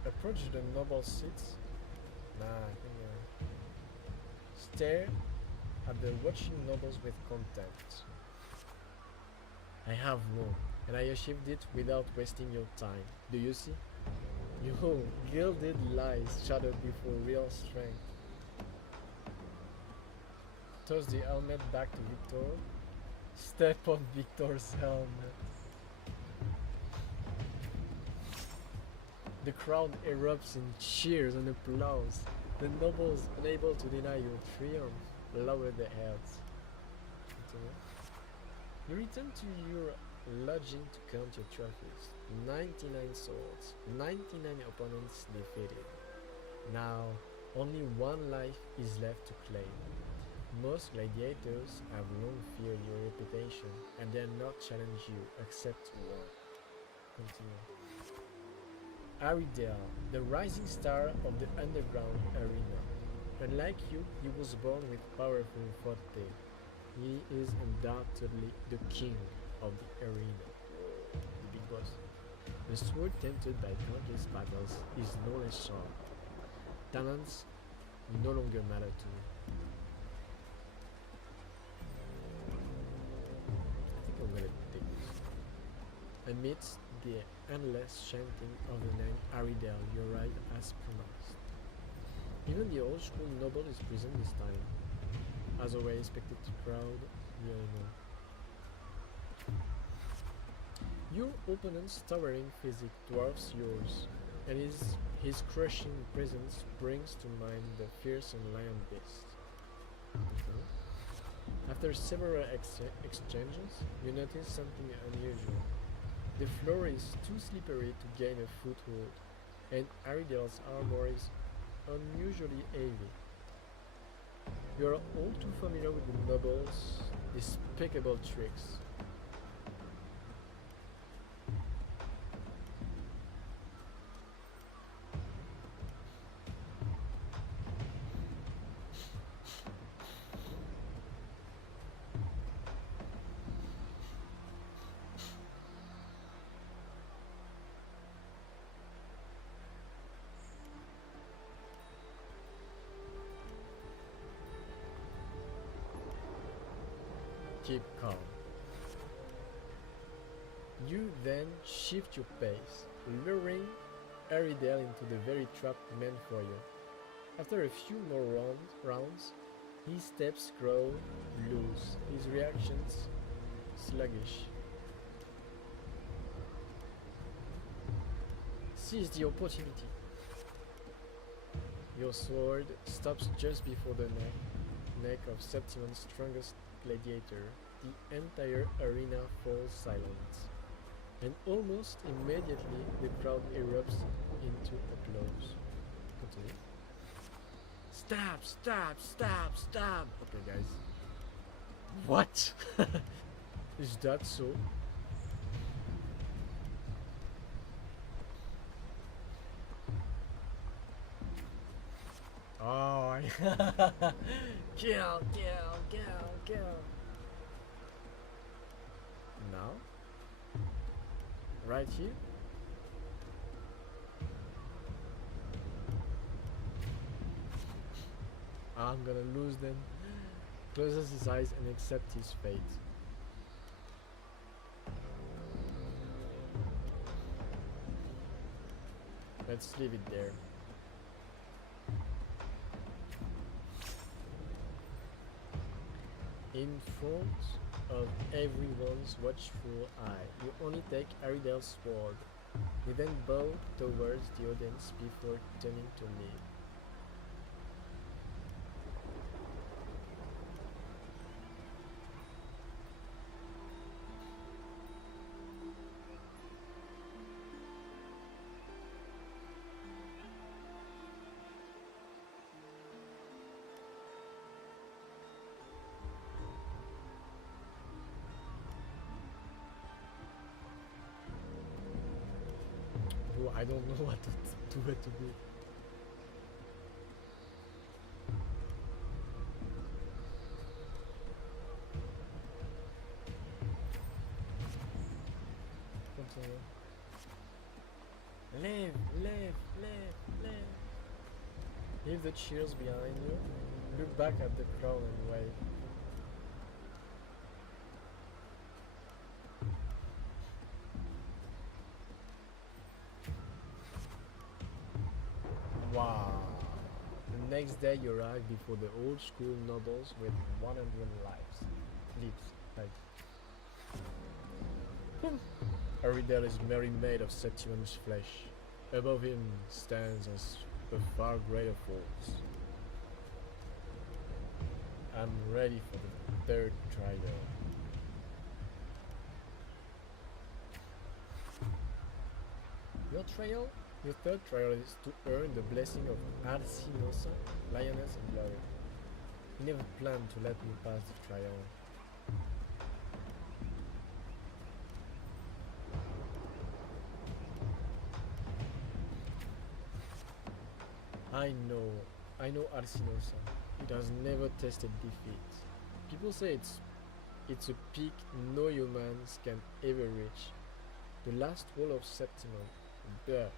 Approach the noble seats. Stare at the watching nobles with contempt. I have won, and I achieved it without wasting your time. Do you see? Your gilded lies shuddered before real strength. Toss the helmet back to Victor. Step on Victor's helmet. The crowd erupts in cheers and applause. The nobles, unable to deny your triumph, lower their heads. Continue. You return to your lodging to count your trophies. 99 swords, 99 opponents defeated. Now, only one life is left to claim. Most gladiators have long feared your reputation and dare not challenge you except one. Continue. Aridale, the rising star of the underground arena. Unlike you, he was born with powerful forte. He is undoubtedly the king of the arena. The big boss. The sword tempted by countless battles is no less sharp. Talents no longer matter to me. I think I'm gonna take this. Amidst the endless chanting of the name Aridale, you arrive as promised. Even the old school noble is present this time. As always, spectator crowd, the arena. Your opponent's towering physique dwarfs yours, and his crushing presence brings to mind the fearsome lion beast. Okay. After several exchanges, you notice something unusual. The floor is too slippery to gain a foothold, and Aridale's armor is unusually heavy. You are all too familiar with the noble's despicable tricks. keep calm. You then shift your pace, luring Aridel into the very trap meant for you. After a few more rounds, his steps grow loose, his reactions sluggish. Seize the opportunity. Your sword stops just before the neck of Septimon's strongest gladiator. The entire arena falls silent, and almost immediately the crowd erupts into applause. Continue. Stab, stab, stab, stab. Okay, guys. What? Is that so? Oh, kill, kill, kill, kill. Now? Right here? I'm gonna lose them. Closes his eyes and accepts his fate. Let's leave it there. In front of everyone's watchful eye, you only take Aridel's sword. You then bow towards the audience before turning to leave. Bro, I don't know what to do. Continue. Leave, leave, leave, leave. Leave the cheers behind you. Look back at the crowd and wave. Wow. The next day you arrive before the old school nobles with 100 lives. Aridel is merely made of Septimon's flesh. Above him stands as a far greater force. I'm ready for the third trial. Your third trial is to earn the blessing of Arsinosa, Lioness and Glory. He never planned to let me pass the trial. I know Arsinosa. It has never tasted defeat. People say it's a peak no humans can ever reach. The last wall of Septimon, but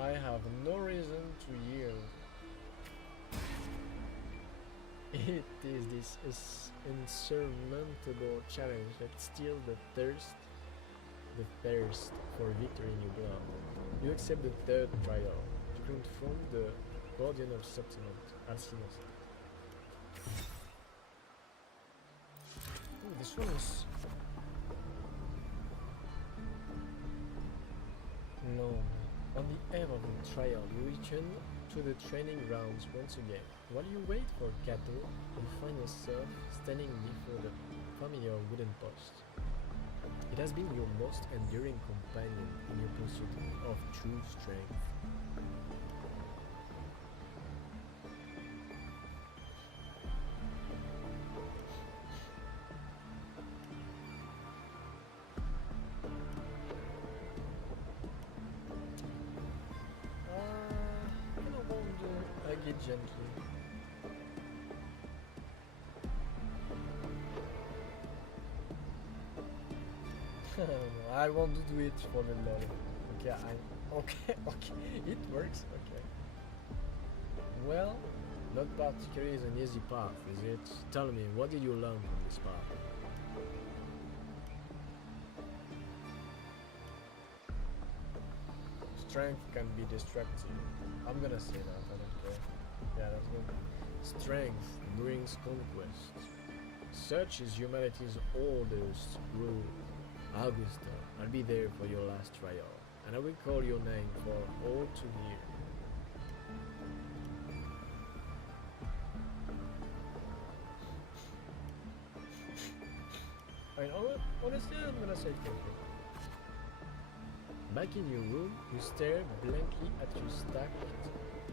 I have no reason to yield. It is this insurmountable challenge that steals the thirst for victory in your blood. You accept the third trial to confront the guardian of Septimon, Arsinosa. Oh, this one is... No. On the eve of the trial, you return to the training grounds once again. While you wait for Kato, you find yourself standing before the familiar wooden post. It has been your most enduring companion in your pursuit of true strength. I won't hug it gently. I won't do it for the love. Okay, okay, it works. Okay. Well, Not particularly an easy path, is it? Tell me, what did you learn from this path? Strength can be destructive. I'm gonna say that, I don't care. Yeah, that's good. Strength brings conquest. Such is humanity's oldest rule. Augusta, I'll be there for your last trial, and I will call your name for all to hear. I mean, honestly, I'm gonna say thank you. Back in your room, you stare blankly at your stacked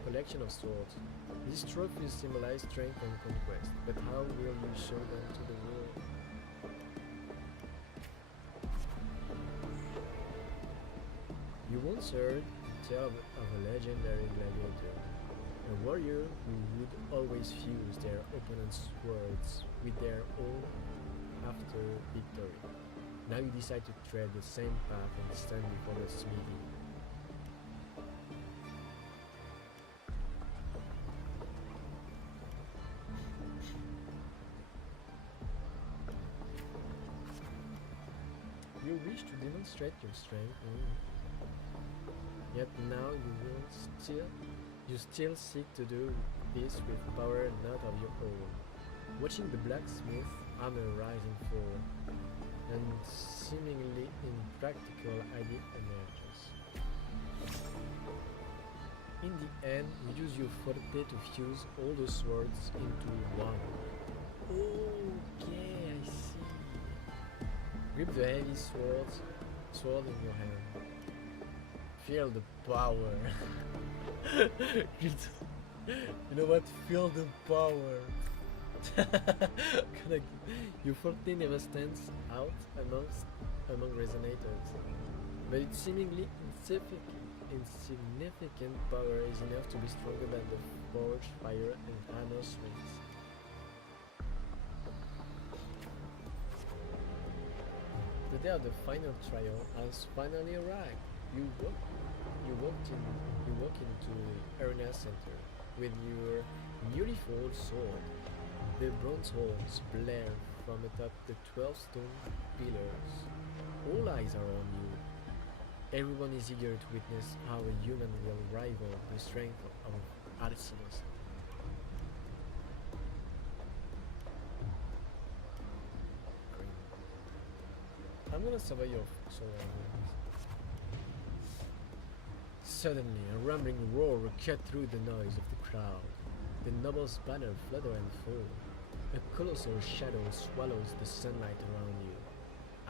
collection of swords. These trophies symbolize strength and conquest, but how will you show them to the world? You once heard tell of a legendary gladiator, a warrior who would always fuse their opponent's swords with their own after victory. Now you decide to tread the same path and stand before the smithy. You wish to demonstrate your strength, yet now you still seek to do this with power not of your own. Watching the blacksmith armor rise and fall, and seemingly impractical idea emerges. In the end, you use your forte to fuse all the swords into one. Okay, I see. Grip the heavy sword in your hand. Feel the power. You know what? Feel the power. Your forte never stands out among resonators, but its seemingly insignificant power is enough to be stronger than the forged fire and hammer swings. The day of the final trial has finally arrived. You walk into the arena center with your newly forged sword. The bronze horns blare from atop the 12 stone pillars. All eyes are on you. Everyone is eager to witness how a human will rival the strength of Alcinous. I'm gonna survive your soul. Suddenly, a rumbling roar cut through the noise of the crowd. The noble's banner flutter and fall. A colossal shadow swallows the sunlight around you.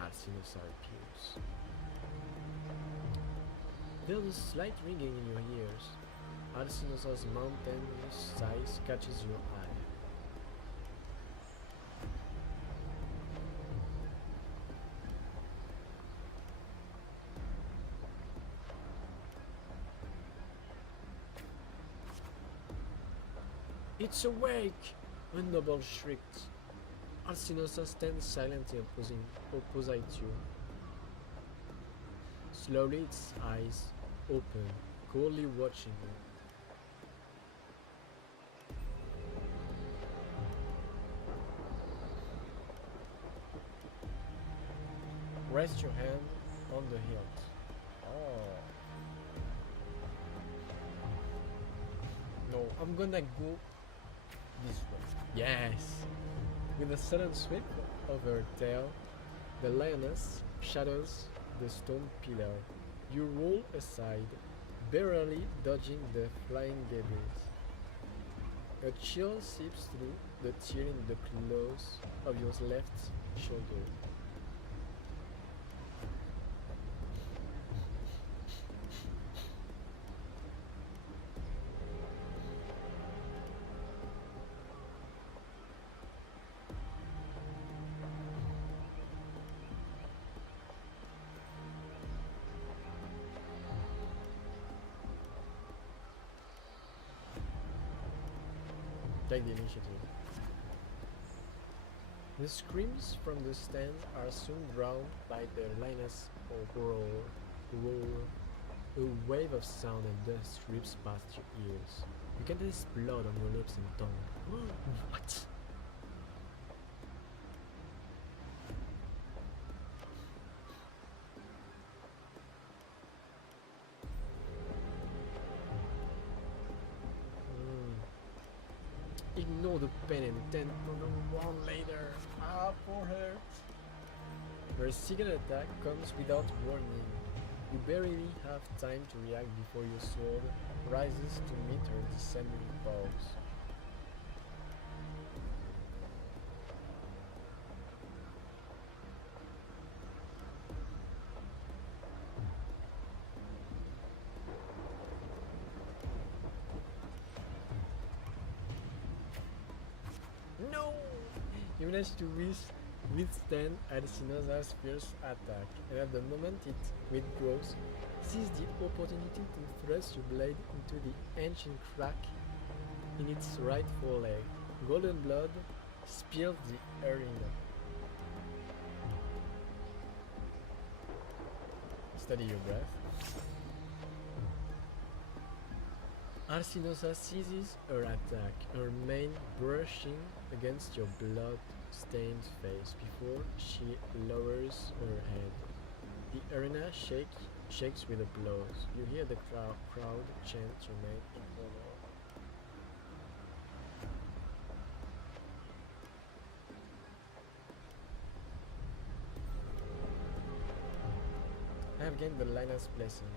Alcinous appears. There's a slight ringing in your ears. Alcinous' mountainous size catches your eye. It's awake! A noble shrieked. Alcinous stands silently opposite you. Slowly its eyes open, coldly watching you. Rest your hand on the hilt. Oh. No, I'm gonna go this way. Yes! With a sudden sweep of her tail, the lioness shatters the stone pillar. You roll aside, barely dodging the flying debris. A chill seeps through the tear in the close of your left shoulder. Take the initiative. The screams from the stand are soon drowned by the lioness roar. A wave of sound and dust rips past your ears. You can taste blood on your lips and tongue. What? Ignore the pain and then one later. Ah, poor her. Your second attack comes without warning. You barely have time to react before your sword rises to meet her descending paws. No! You managed to withstand Arsinosa's fierce attack, and at the moment it withdraws, seize the opportunity to thrust your blade into the ancient crack in its right foreleg. Golden blood spills the arena. Steady your breath. Arsinosa seizes her attack, her mane brushing against your blood-stained face before she lowers her head. The arena shakes with applause. You hear the crowd chant your name in honor. I have gained the Lina's blessing.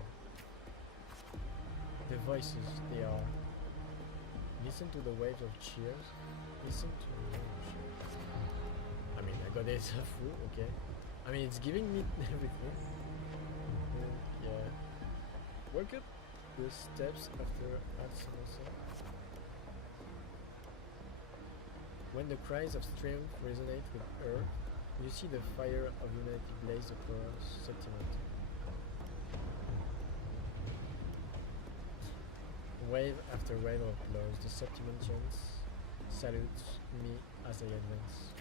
The voices they are. Listen to the waves of cheers. Listen to the waves of cheers. I mean, I got it full, okay. I mean, it's giving me everything. Yeah. Work up the steps after Arsinosa. When the cries of triumph resonate with her, you see the fire of unity blaze across Septimate. Wave after wave of applause, the Septimantians salute me as I advance.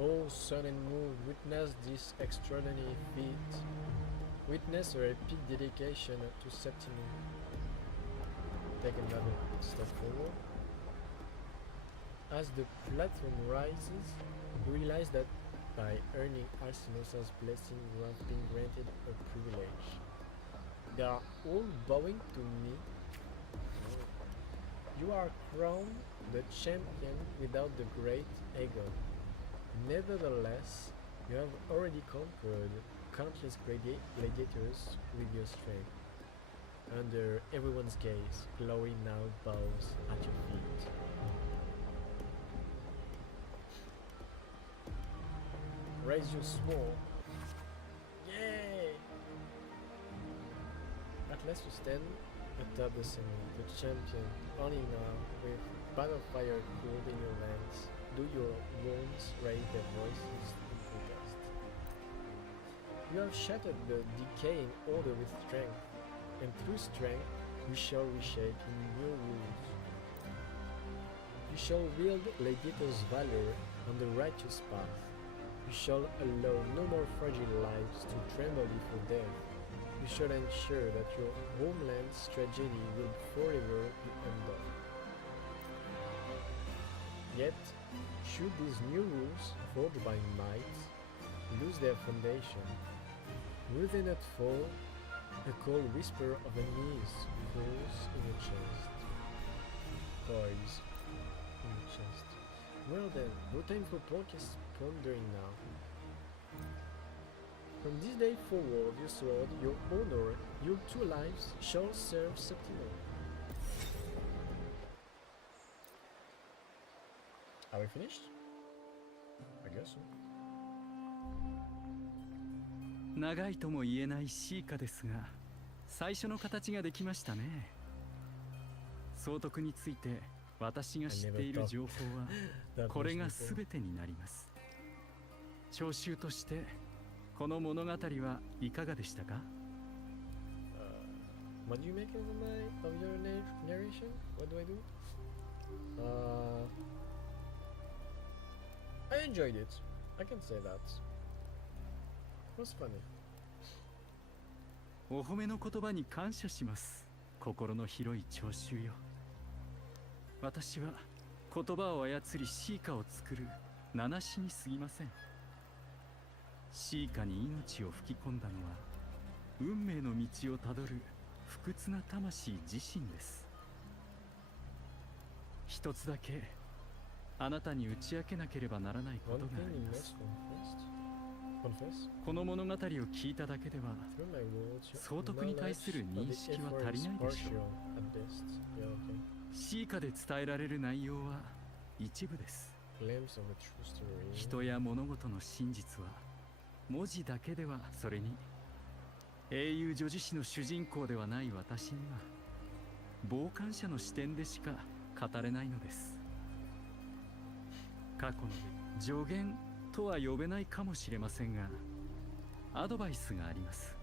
Oh, sun and moon, witness this extraordinary feat. Witness her epic dedication to Septimum. Take another step forward. As the platform rises, you realize that by earning Arsinosa's blessing, you have been granted a privilege. They are all bowing to me. You are crowned the champion without the great ego. Nevertheless, you have already conquered countless gladiators with your strength. Under everyone's gaze, glory now bows at your feet. Raise your sword. Yay! At last you stand atop the scene, the champion, only now, with battle fire cooled in your veins, do your wounds raise their voices in protest. You have shattered the decaying order with strength, and through strength you shall reshape in new rules. You shall wield gladiators' valor on the righteous path. You shall allow no more fragile lives to tremble before death. You shall ensure that your homeland's tragedy will forever be undone. Yet, should these new rules, forged by might, lose their foundation, will they not fall? A cold whisper of unease falls in your chest. Poise in your chest. Well then, no time for pondering now. From this day forward, your sword, your honor, your two lives shall serve Septimo. Are we finished? I guess so. 長いとも言えないシーカですが、最初の形ができましたね。総督について私が知っている情報はこれが全てになります。聴衆としてこの物語はいかがでしたか？ What do you make of your narration? What do I do? I enjoyed it. I can say that. It was funny. お褒めの言葉に感謝します。心の広い聴衆よ。私は言葉を操りシーカを作る名無しに過ぎません。シーカに命を吹き込んだのは運命の道をたどる不屈な魂自身です。一つだけあなたに打ち明けなければならないこと One があ thing り you ます。 must confess. この物語を聞いただけでは Through my words, 総督に対する knowledge of 認 the 識は effort 足り is ないでしょ partial う。 at best. Yeah, okay. シーカで伝えられる内容は一部です。 Glimpse of a true story. 人や物事の真実は文字だけでは、それに英雄女子誌の主人公ではない私には傍観者の視点でしか語れないのです。過去の助言とは呼べないかもしれませんが、アドバイスがあります。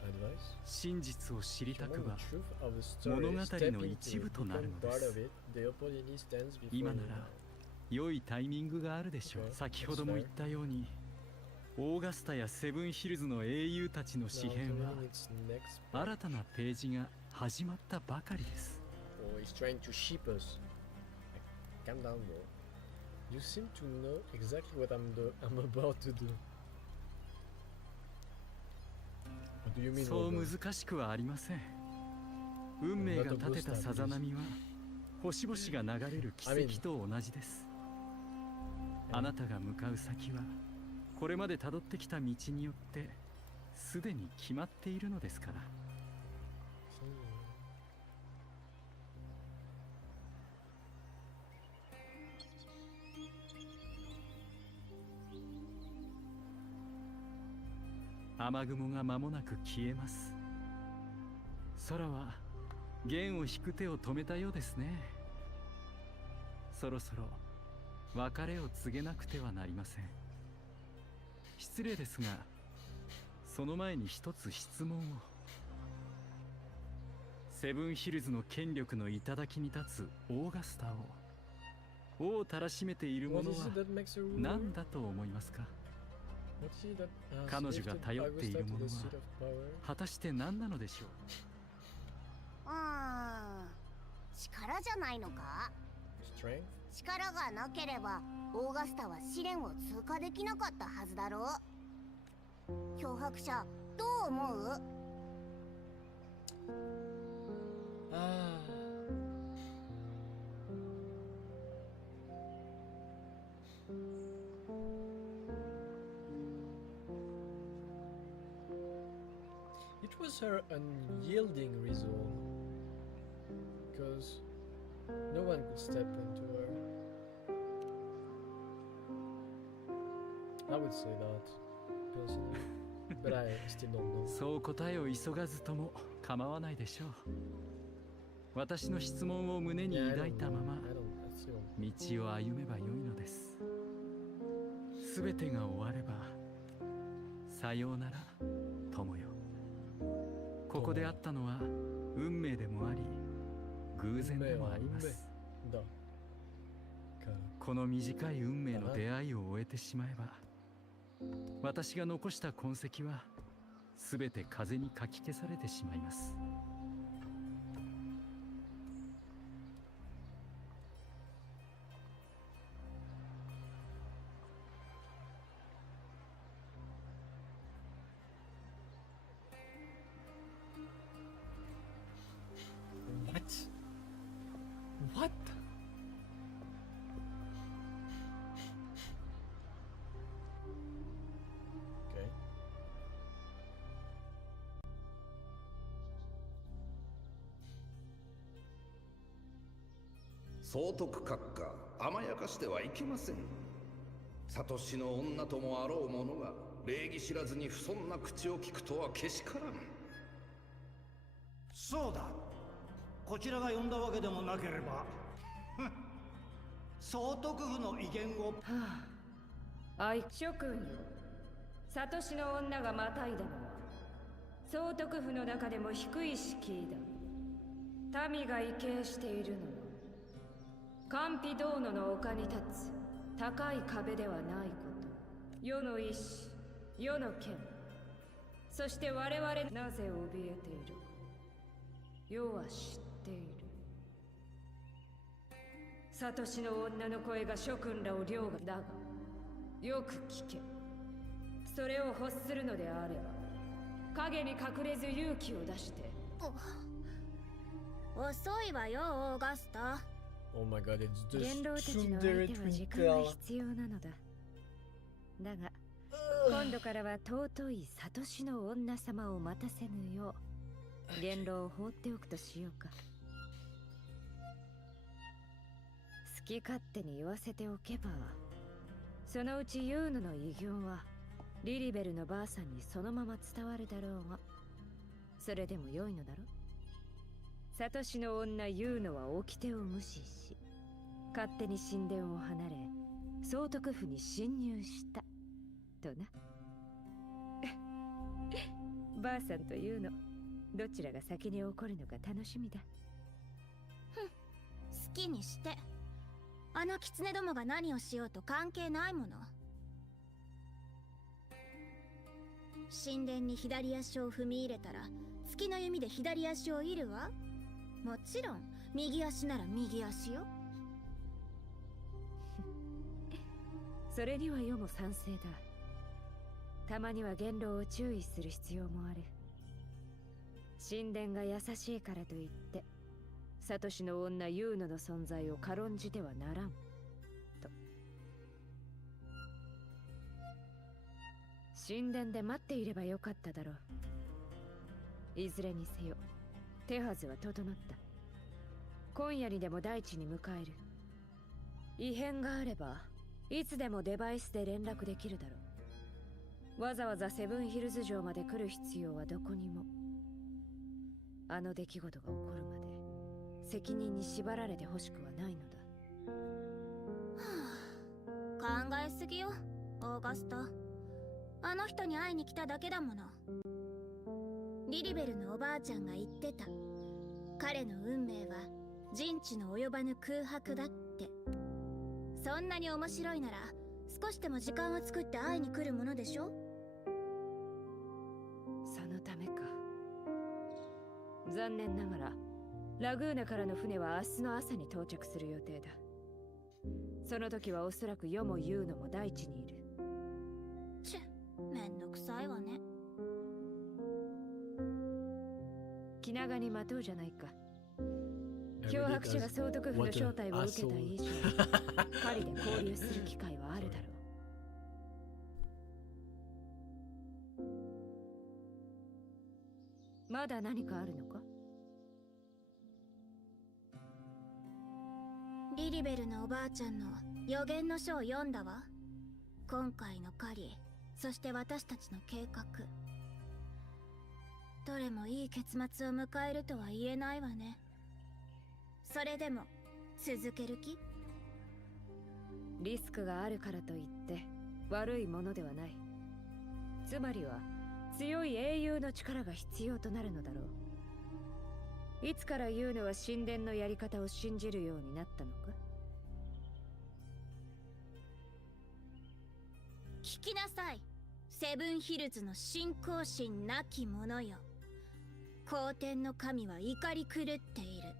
Advice? 真実を知りた Knowing くば the truth of the story, 物語 step の into 一部となるの become で part す。 of it. The opportunity stands before 今 you なら now. 良いタイミングがあるでしょう。 Okay, 先ほども言ったように、オーガスタやセブンヒルズの英雄たちの Now 詩編は entering its next 新たなページが始まったばかりです。 Oh, he's trying to sheep us. Calm down, bro. You seem to know exactly what I'm about to do. What do you mean? そう Robert? 難しくはありません。運命が立てたさざ波は星々が流れる奇跡と同じです。あなたが向かう先はこれまでたどってきた道によってすでに決まっているのですから。雨雲が間もなく消えます。空は弦を引く手を止めたようですね。そろそろ別れを告げなくてはなりません。失礼ですが、その前に一つ質問を。セブンヒルズの権力の頂に立つオーガスタを王たらしめているも What の is は it that makes a ruler? 何だと思いますか。 What is it that has 彼女が lifted 頼っている Augusta も to の the は seat of power? 果たして何なのでしょう。力じゃないのか。 Strength? 力がなければオーガスタは試練を通過できなかったはずだろう。漂白者どう思う？ Ah. It was her unyielding resolve, because no one could step into her. I would say that, personally, but I still don't know. そう答えを急がずとも構わないでしょう。私の質問を胸に Yeah, I 抱い don't たま know. ま I still don't. 道を歩めばよいのです。すべてが終わればさようなら友よ。ここであったのは運命でもあり偶然でもあります。だ。この短い運命の出会いを終えてしまえば、私が残した痕跡はすべて風にかき消されてしまいます。What? What? Okay. 総督閣下、甘やかしてはいけません。サトシの女ともあろう者が礼儀知らずに不遜な口を聞くとはけしからん。そうだ、こちらが呼んだわけでもなければ総督府の威厳を。愛諸君よ、サトシの女がまたいだのは総督府の中でも低い敷居だ。民が畏敬しているのはカンピドーノの丘に立つ高い壁ではないこと。世の意志、世の権、そして我々なぜ怯えている。世は知っている。サトシの女の声が諸君らを凌駕だが、よく聞け。それを欲するのであれば、影に隠れず勇気を出して。遅いわよ、オーガスタ。Oh my god, it's 元老た just ちの tsundere 相手は時間が必要なのだ。だが、今度からは尊いサトシの女様を待たせぬよう、元老を放っておくとしようか。好き勝手に言わせておけば、そのうちユーノの偉業はリリベルのばあさんにそのまま伝わるだろうが、それでも良いのだろ。サトシの女ユーノは掟を無視し、勝手に神殿を離れ、総督府に侵入したとな。ばあさんとユーノ、どちらが先に起こるのか楽しみだ。好きにして。あの狐どもが何をしようと関係ないもの。神殿に左足を踏み入れたら月の弓で左足を射るわ。もちろん右足なら右足よ。それには世も賛成だ。たまには元老を注意する必要もある。神殿が優しいからといってサトシの女ユーノの存在を軽んじてはならんと。神殿で待っていればよかっただろう。いずれにせよ手はずは整った。今夜にでも大地に迎える。異変があればいつでもデバイスで連絡できるだろう。わざわざセブンヒルズ城まで来る必要はどこにも。あの出来事が起こるまで責任に縛られてほしくはないのだ。考えすぎよ、オーガスタ。あの人に会いに来ただけだもの。リリベルのおばあちゃんが言ってた。彼の運命は人知の及ばぬ空白だって。そんなに面白いなら少しでも時間を作って会いに来るものでしょ。そのためか。残念ながらラグーナからの船は明日の朝に到着する予定だ。その時はおそらく世もユーノも大地にいる。めんどくさいわね。気長に待とうじゃないか。脅迫者が総督府の招待を受けた以上狩りで交流する機会はあるだろう。まだ何かあるのか。リリベルのおばあちゃんの予言の書を読んだわ。今回の狩り、そして私たちの計画、どれもいい結末を迎えるとは言えないわね。それでも続ける気？リスクがあるからといって悪いものではない。つまりは強い英雄の力が必要となるのだろう。いつからユーノは神殿のやり方を信じるようになったのか。聞きなさい、セブンヒルズの信仰心なき者よ。皇天の神は怒り狂っている。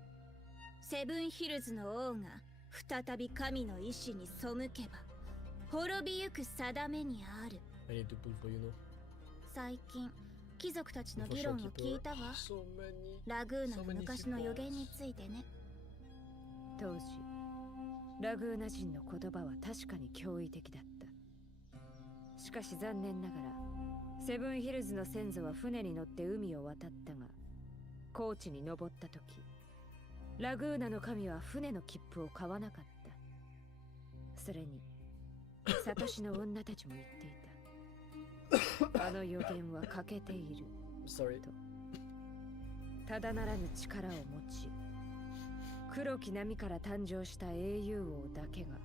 セブンヒルズの王が再び神の意志に背けば滅びゆく定めにある。最近貴族たちの議論を聞いたわ。ラグーナの昔の予言についてね。当時ラグーナ人の言葉は確かに驚異的だった。しかし残念ながらセブンヒルズの先祖は船に乗って海を渡ったが、高地に登った時ラグーナの神は船の切符を買わなかった。それにサトシの女たちも言っていた。あの予言は欠けていると。ただならぬ力を持ち黒き波から誕生した英雄王だけが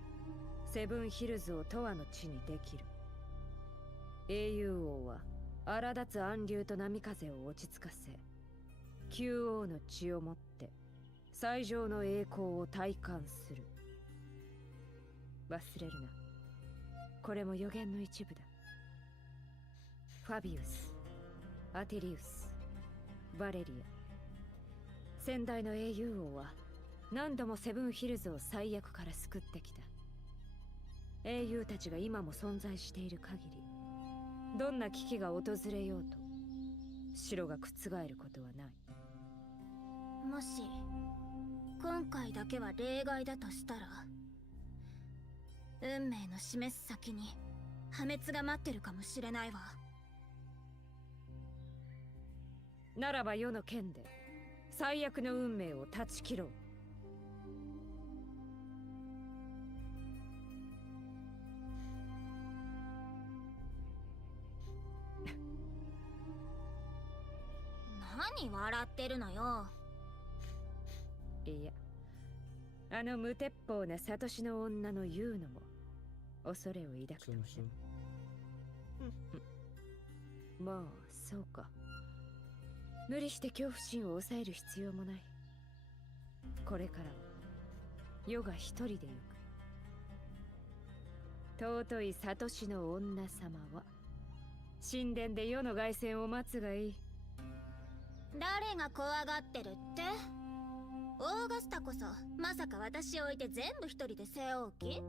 セブンヒルズを永遠の地にできる。英雄王は荒立つ暗流と波風を落ち着かせ、旧王の血をもって最上の栄光を体感する。忘れるな、これも予言の一部だ。ファビウス、アテリウス、バレリア、先代の英雄王は何度もセブンヒルズを最悪から救ってきた。英雄たちが今も存在している限り、どんな危機が訪れようと城が覆ることはない。もし今回だけは例外だとしたら、運命の示す先に破滅が待ってるかもしれないわ。ならば世の剣で最悪の運命を断ち切ろう。何笑ってるのよ。いや、あの無鉄砲なサトシの女の言うのも恐れを抱くとはね。まあそうか。無理して恐怖心を抑える必要もない。これからは世が一人で行く。尊いサトシの女様は神殿で世の凱旋を待つがいい。誰が怖がってるって？オーガスタこそまさか私を置いて全部一人で背負う気？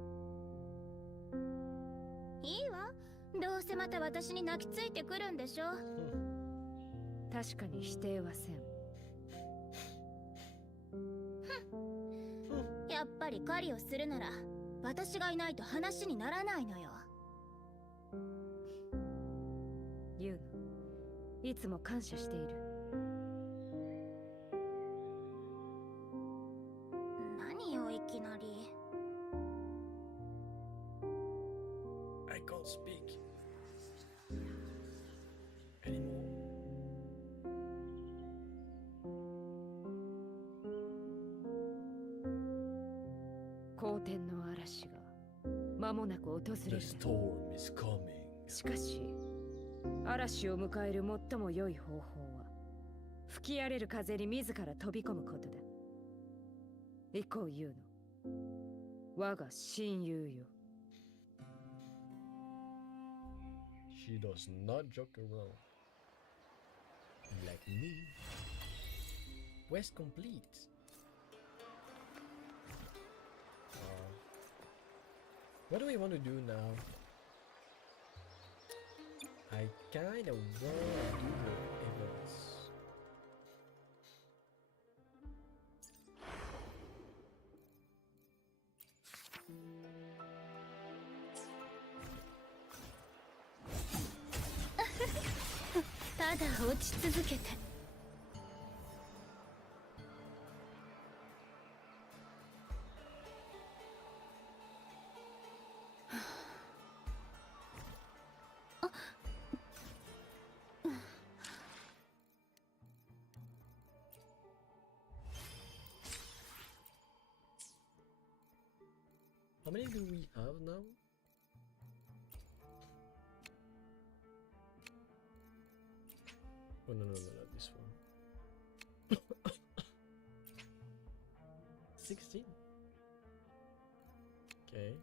いいわ、どうせまた私に泣きついてくるんでしょ。確かに否定はせん。やっぱり狩りをするなら私がいないと話にならないのよ。ユーノ、いつも感謝している。何よいきなり。I can't speak anymore. 好天の嵐が間もなく訪れ The る。 storm is coming. しかし嵐を迎える最も良い方法は吹き荒れる風に自ら飛び込むことだ。行こうユーノ、我が親友よ。She does not joke around. Like me. Quest complete. What do we want to do now? I kind of want to do the events.「ただ落ち続けて」How many do we have now? Oh no, not this one. 16. Okay.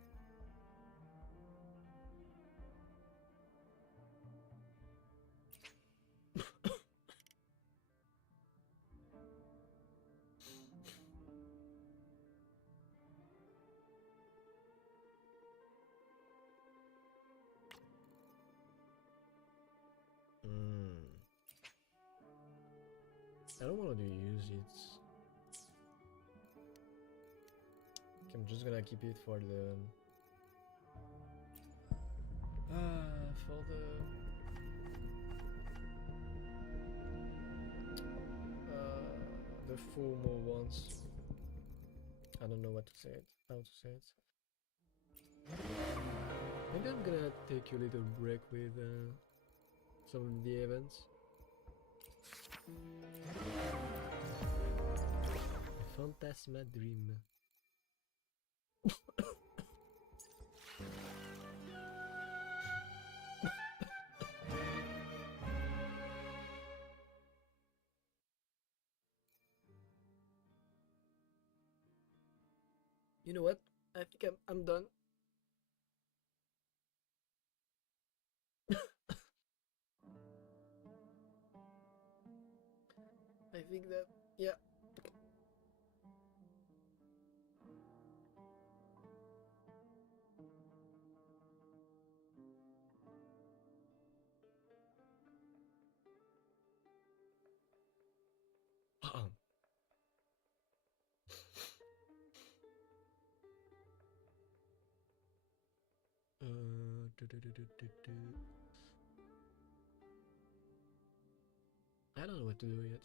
I don't want to use it. Okay, I'm just gonna keep it for the four more ones. I don't know what to say it, how to say it. Maybe I'm gonna take a little break with some of the events. Phantasma Dream. You know what? I think I'm done. I think that, yeah. I don't know what to do yet.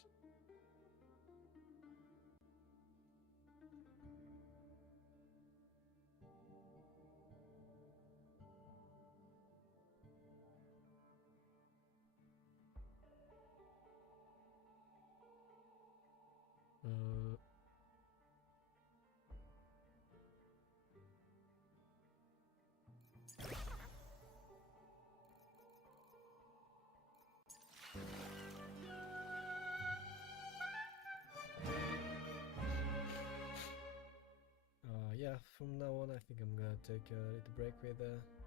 Yeah, from now on I think I'm gonna take a little break with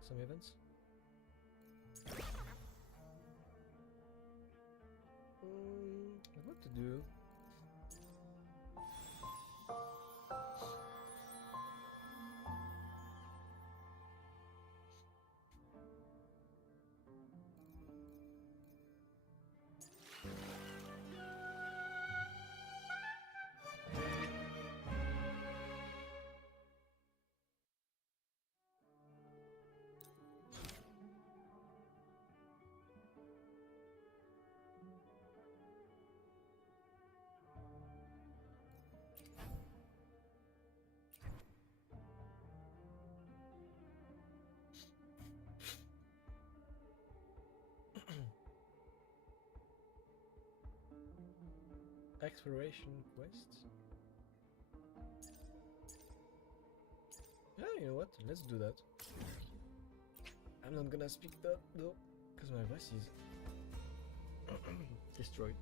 some events. What to do? Exploration quests? Yeah, you know what? Let's do that. I'm not gonna speak that though, because my voice is destroyed.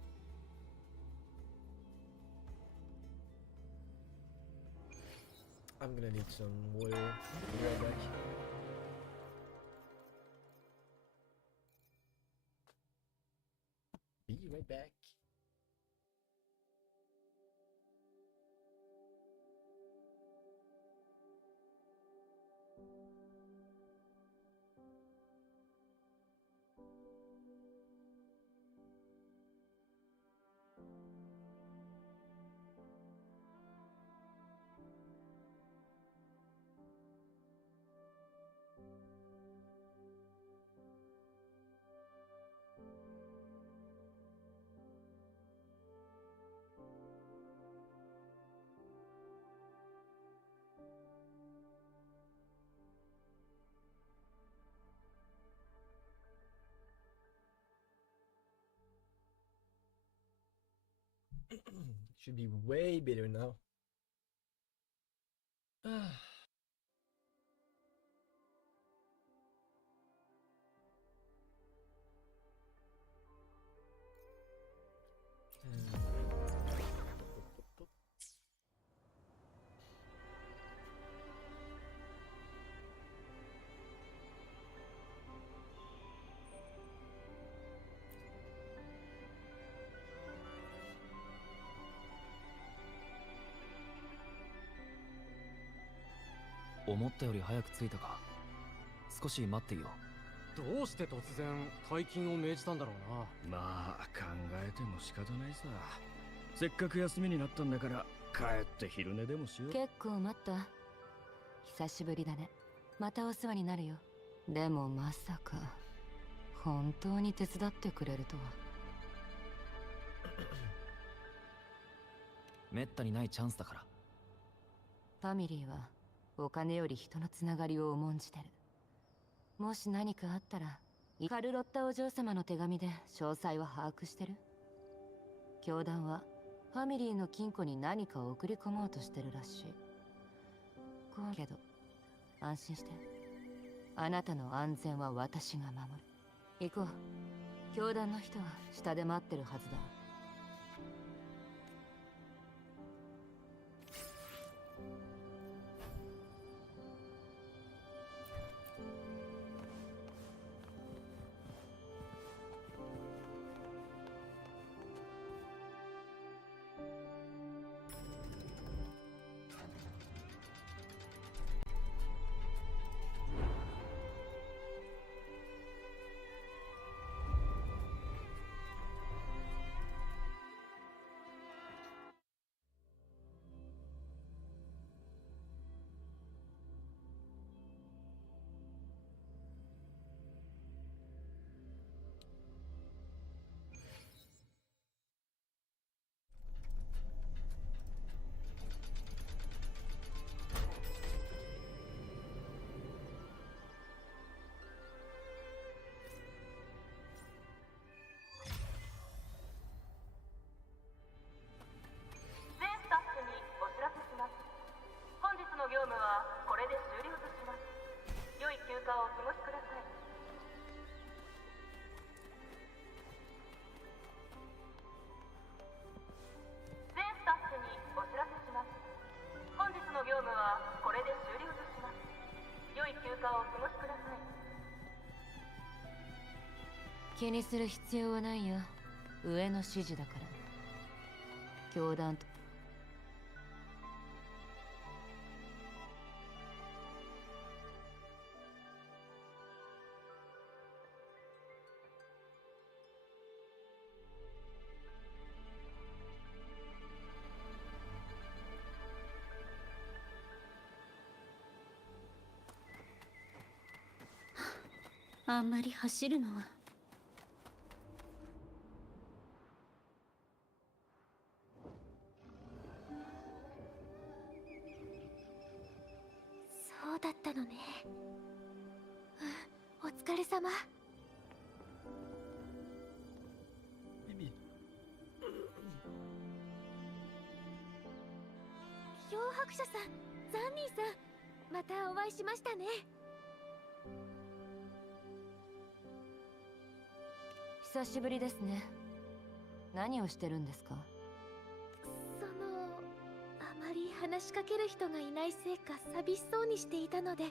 I'm gonna need some water. Be right back. Be right back. Should be way better now.思ったより早く着いたか。少し待っていよどうして突然退勤を命じたんだろうな。まあ考えても仕方ないさ。せっかく休みになったんだから帰って昼寝でもしよう。結構待った。久しぶりだね。またお世話になるよ。でもまさか本当に手伝ってくれるとは。めったにないチャンスだから。ファミリーはお金より人のつながりを重んじてる。もし何かあったら、カルロッタお嬢様の手紙で詳細は把握してる。教団はファミリーの金庫に何かを送り込もうとしてるらしい。けど安心して、あなたの安全は私が守る。行こう。教団の人は下で待ってるはずだ。気にする必要はないよ。上の指示だから。教団とあんまり走るのは。そうだったのね。お疲れ様。耳。漂白者さん、ザンニーさん、またお会いしましたね。久しぶりですね。何をしてるんですか？あまり話しかける人がいないせいか寂しそうにしていたので、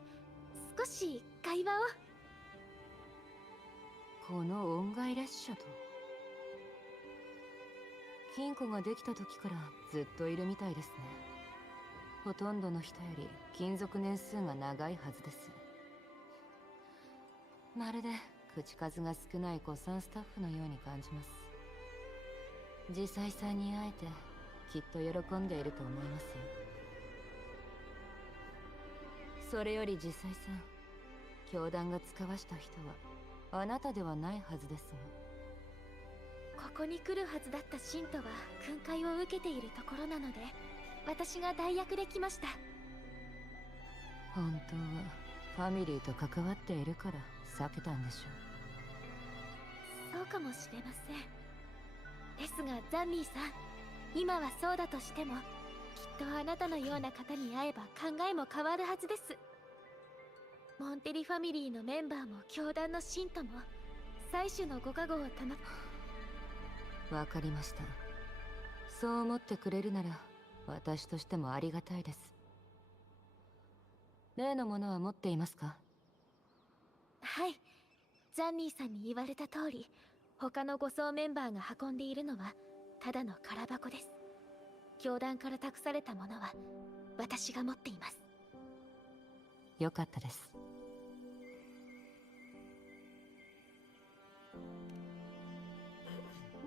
少し会話を。この音階列車と金庫ができた時からずっといるみたいですね。ほとんどの人より勤続年数が長いはずです。まるで口数が少ない古参スタッフのように感じます。実際さんに会えてきっと喜んでいると思いますよ。それより実際さん、教団が使わした人はあなたではないはずですが。ここに来るはずだった信徒は訓戒を受けているところなので、私が代役で来ました。本当はファミリーと関わっているから避けたんでしょう。そうかもしれません。ですがザンニーさん、今はそうだとしても、きっとあなたのような方に会えば考えも変わるはずです。モンテリファミリーのメンバーも教団の信徒も採取のご加護をわかりました。そう思ってくれるなら私としてもありがたいです。例のものは持っていますか？はい、ザンニーさんに言われた通り、他の護送メンバーが運んでいるのはただの空箱です。教団から託されたものは私が持っています。よかったです。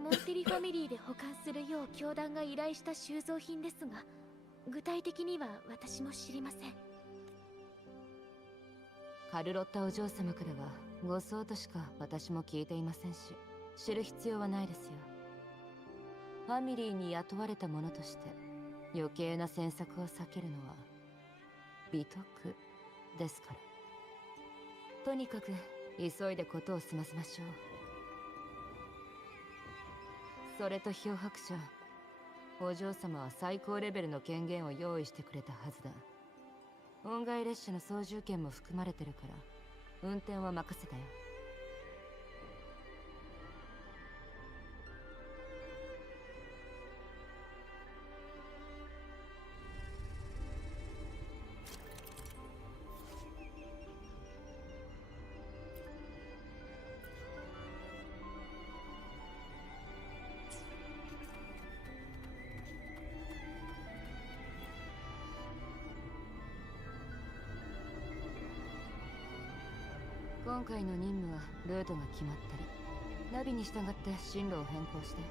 モンテリファミリーで保管するよう教団が依頼した収蔵品ですが、具体的には私も知りません。カルロッタお嬢様からは護送としか私も聞いていませんし、知る必要はないですよ。ファミリーに雇われた者として余計な詮索を避けるのは美徳ですから。とにかく急いでことを済ませましょう。それと漂白者、お嬢様は最高レベルの権限を用意してくれたはずだ。音階列車の操縦権も含まれてるから運転は任せたよ。今回の任務はルートが決まってる。ナビに従って進路を変更して。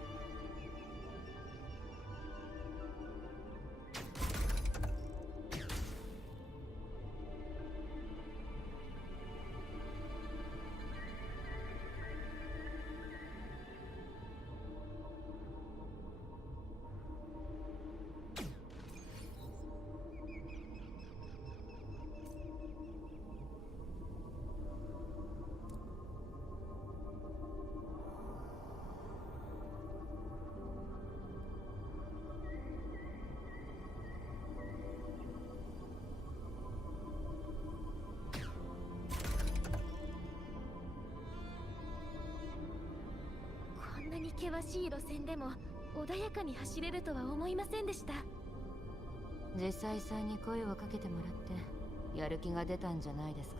こんなに険しい路線でも穏やかに走れるとは思いませんでした。実際さんに声をかけてもらってやる気が出たんじゃないですか。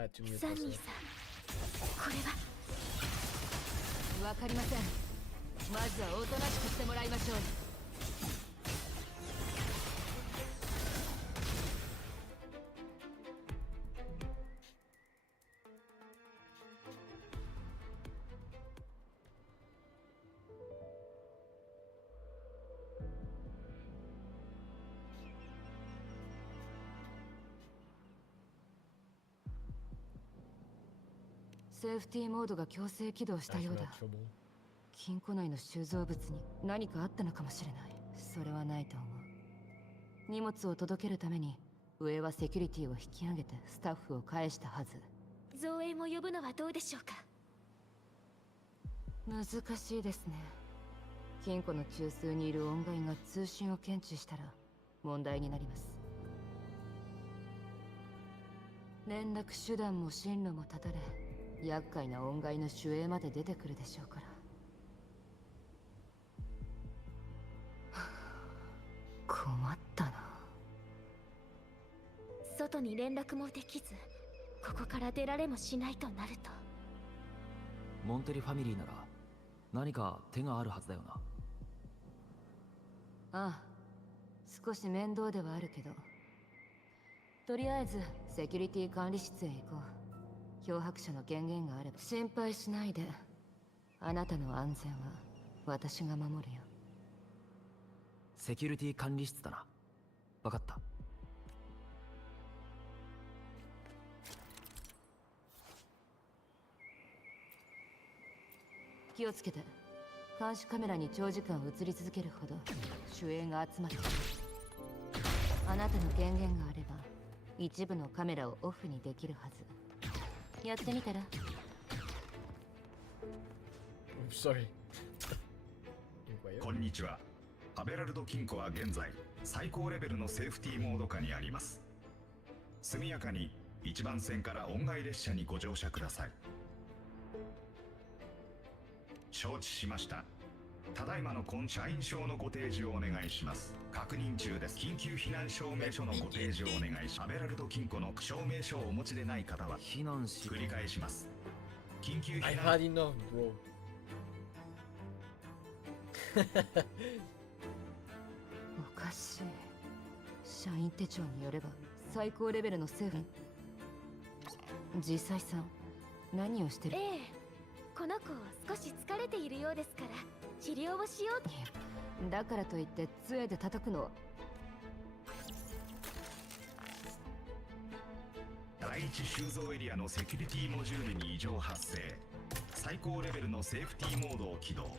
I had to mute サニー myself. さん、これはわかりません。まずはおとなしくしてもらいましょう。セーフティーモードが強制起動した I よう feel だ。 like trouble. 金庫内の収蔵物に何かあったのかもしれない。それはないと思う。荷物を届けるために上はセキュリティを引き上げてスタッフを返したはず。造営も呼ぶのはどうでしょうか。難しいですね。金庫の中枢にいる音階が通信を検知したら問題になります。連絡手段も進路も断たれ、厄介な音階の守衛まで出てくるでしょうから。困ったな。外に連絡もできず、ここから出られもしないとなると。モンテリファミリーなら何か手があるはずだよな。ああ、少し面倒ではあるけど、とりあえずセキュリティ管理室へ行こう。脅迫者の権限があれば心配しないで。あなたの安全は私が守るよ。セキュリティ管理室だな。わかった。気をつけて。監視カメラに長時間映り続けるほど守衛が集まってくる。あなたの権限があれば一部のカメラをオフにできるはず。やってみたら。 I'm sorry. こんにちは。アベラルド金庫は現在最高レベルのセーフティーモード下にあります。速やかに1番線から音階列車にご乗車ください。承知しました。ただいまの社員証のご提示をお願いします。確認中です。緊急避難証明書のご提示をお願いします。アベラルド金庫の証明書をお持ちでない方は避難し。繰り返します。緊急避 I've 難 had enough, bro. おかしい。社員手帳によれば最高レベルのセーフ。実際さん、何をしてる？ええ、この子少し疲れているようですから治療をしようと。だからといって杖で叩くのは。第一収蔵エリアのセキュリティモジュールに異常発生。最高レベルのセーフティーモードを起動。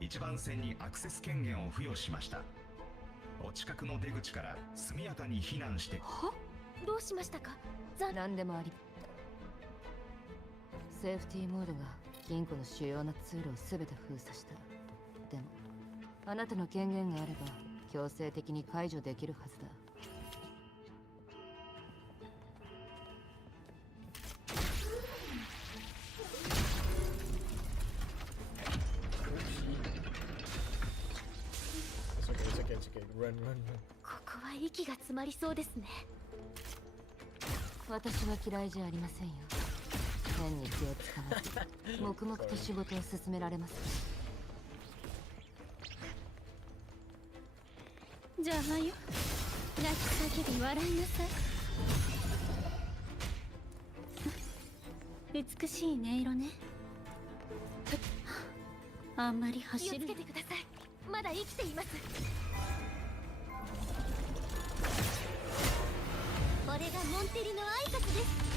1番線にアクセス権限を付与しました。お近くの出口から速やかに避難して。は？どうしましたか？何でもあり。セーフティーモードが金庫の主要な通路を全て封鎖した。でもあなたの権限があれば強制的に解除できるはずだ。It's okay. Run. ここは息が詰まりそうですね。私は嫌いじゃありませんよ。変に気を使わず黙々と仕事を進められます。邪魔よ。泣き叫び笑いなさい。美しい音色ね。あんまり走る。気をつけてください。まだ生きています。これがモンテリの挨拶です。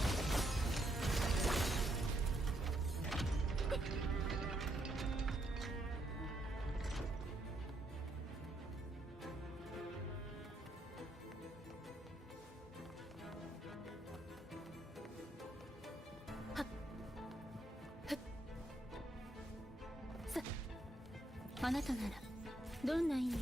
あなたならどんな意味を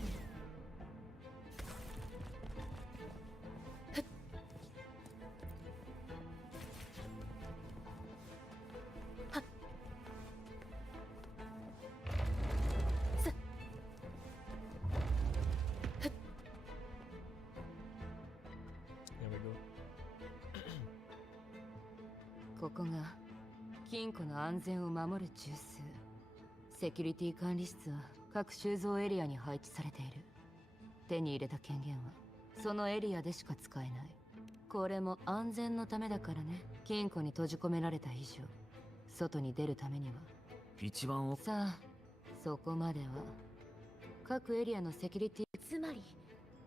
？Here we go. こが金庫の安全を守る中枢。セキュリティ管理室は各収蔵エリアに配置されている。手に入れた権限はそのエリアでしか使えない。これも安全のためだからね。金庫に閉じ込められた以上、外に出るためには一番さあ、そこまでは各エリアのセキュリティ。つまり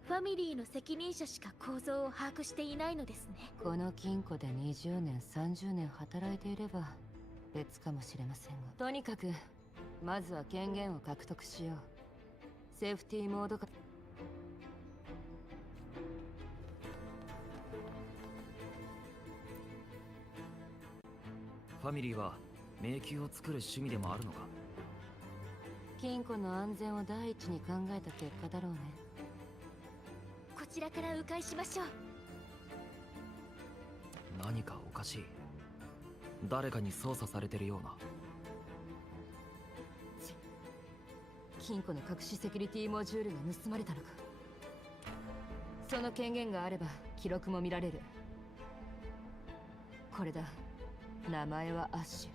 ファミリーの責任者しか構造を把握していないのですね。この金庫で20年30年働いていれば別かもしれませんが、とにかくまずは権限を獲得しよう。セーフティーモードか。ファミリーは迷宮を作る趣味でもあるのか。金庫の安全を第一に考えた結果だろうね。こちらから迂回しましょう。何かおかしい。誰かに操作されてるような。金庫の隠しセキュリティモジュールが盗まれたのか。その権限があれば記録も見られる。これだ。名前はアッシ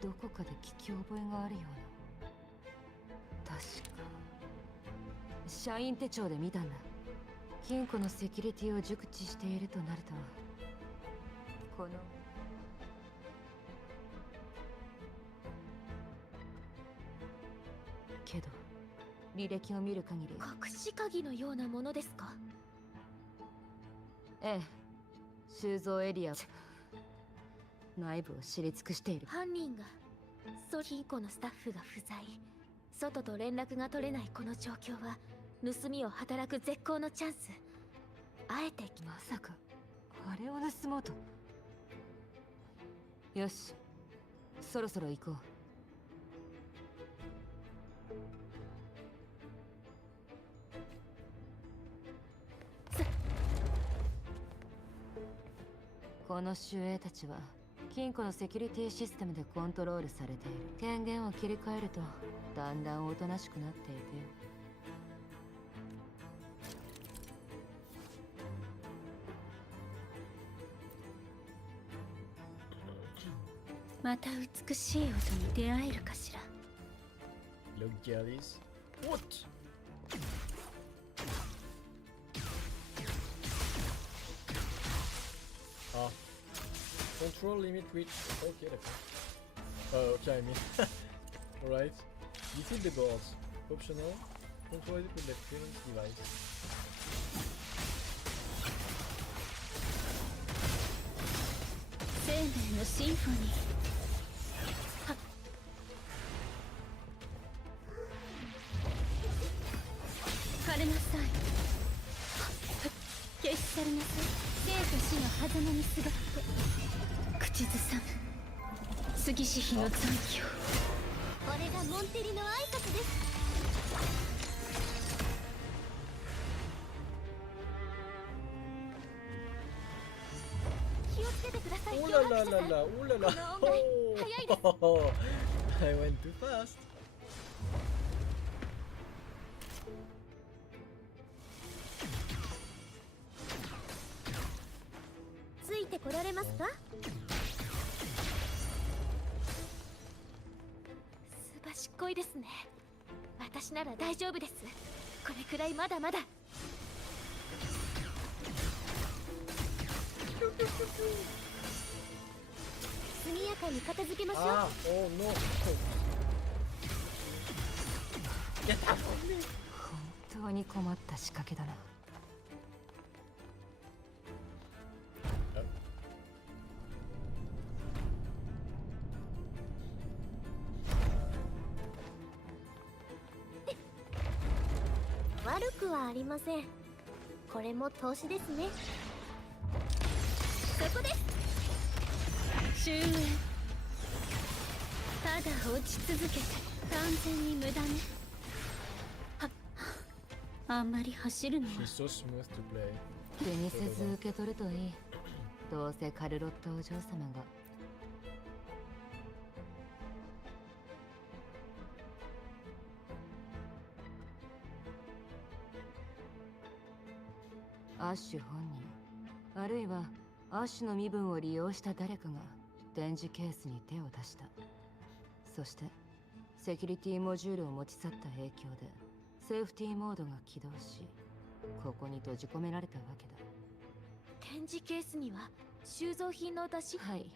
ュ。どこかで聞き覚えがあるような。確か社員手帳で見たんだ。金庫のセキュリティを熟知しているとなると、このけど履歴を見る限り隠し鍵のようなものですか。ええ、収蔵エリア内部を知り尽くしている。犯人が金庫のスタッフが不在、外と連絡が取れないこの状況は盗みを働く絶好のチャンス。あえてまさかあれを盗もうと。よし、そろそろ行こう。この守衛たちは金庫のセキュリティシステムでコントロールされている。権限を切り替えるとだんだんおとなしくなっていくよ。また美しい音に出会えるかしら。 Look jealous. What? Ah. Control limit reach. Ok, d'accord. Ok, I mean. Alright. Defeat the boss. Optional. Control it with the clearance device. 生命のシンフォニー。枯れなさい。消し去りなさい。生と死の狭間にすがって口ずさむ杉氏妃の残響。これがモンテリの挨拶です。気をつけてください。 Ooh la la la la, ooh la la. Oh, I went too fast. ついてこられますか。すばしっこいですね。私なら大丈夫です。これくらいまだまだ。速やかに片付けましょう。Ah, oh no. 本当に困った仕掛けだな。悪くはありません。これも投資ですね。そこです。終焉。ただ落ち続けて完全に無駄ね。あんまり走るのは。 She's so smooth to play. 気にせず受け取るといい。どうせカルロッタお嬢様が。アッシュ本人、あるいはアッシュの身分を利用した誰かが展示ケースに手を出した。そしてセキュリティモジュールを持ち去った影響でセーフティーモードが起動し、ここに閉じ込められたわけだ。展示ケースには収蔵品の出し。はい。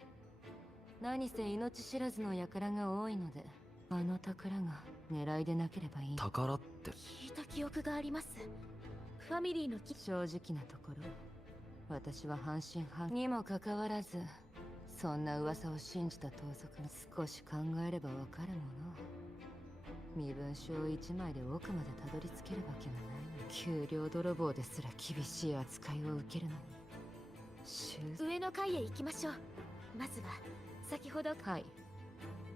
何せ命知らずの輩が多いので、あの宝が狙いでなければいい。宝って。聞いた記憶があります。ファミリーの正直なところ、私は半信半疑にもかかわらず、そんな噂を信じた盗賊が少し考えればわかるもの。身分証1枚で奥までたどり着けるわけがないのに、給料泥棒ですら厳しい扱いを受けるのに。上の階へ行きましょう。まずは先ほど。はい。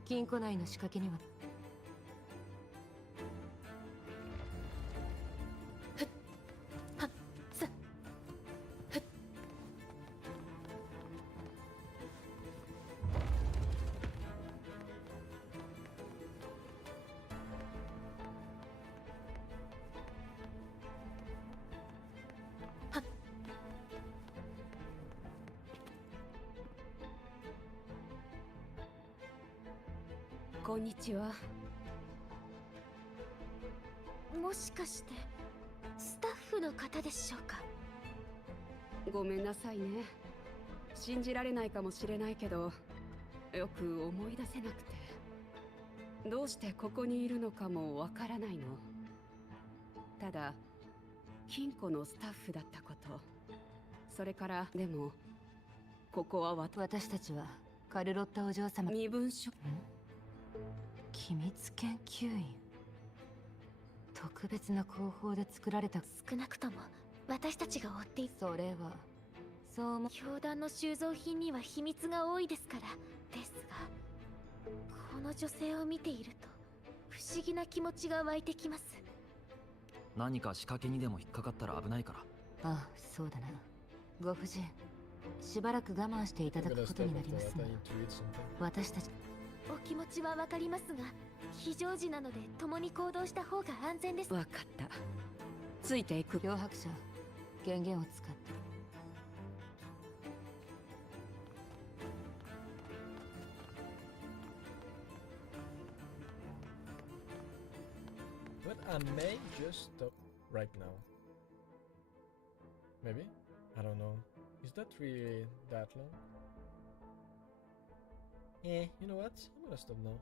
金庫内の仕掛けにはこんにちは。もしかしてスタッフの方でしょうか。ごめんなさいね。信じられないかもしれないけど、よく思い出せなくて、どうしてここにいるのかもわからないの。ただ金庫のスタッフだったこと、それからでもここは私たちはカルロッタお嬢様。身分証。機密研究員。特別な工法で作られた。少なくとも私たちが追っている。それはそう思う。教団の収蔵品には秘密が多いですから。ですがこの女性を見ていると不思議な気持ちが湧いてきます。何か仕掛けにでも引っかかったら危ないから。ああ、そうだな。ご婦人、しばらく我慢していただくことになりますが、私たち。お気持ちはわかりますが、非常時なので共に行動した方が安全です。わかった。ついていく。脅迫者、権限を使って。But I may just stop right now. Maybe? I don't know. Is that really that long? You know what? I'm gonna stop now.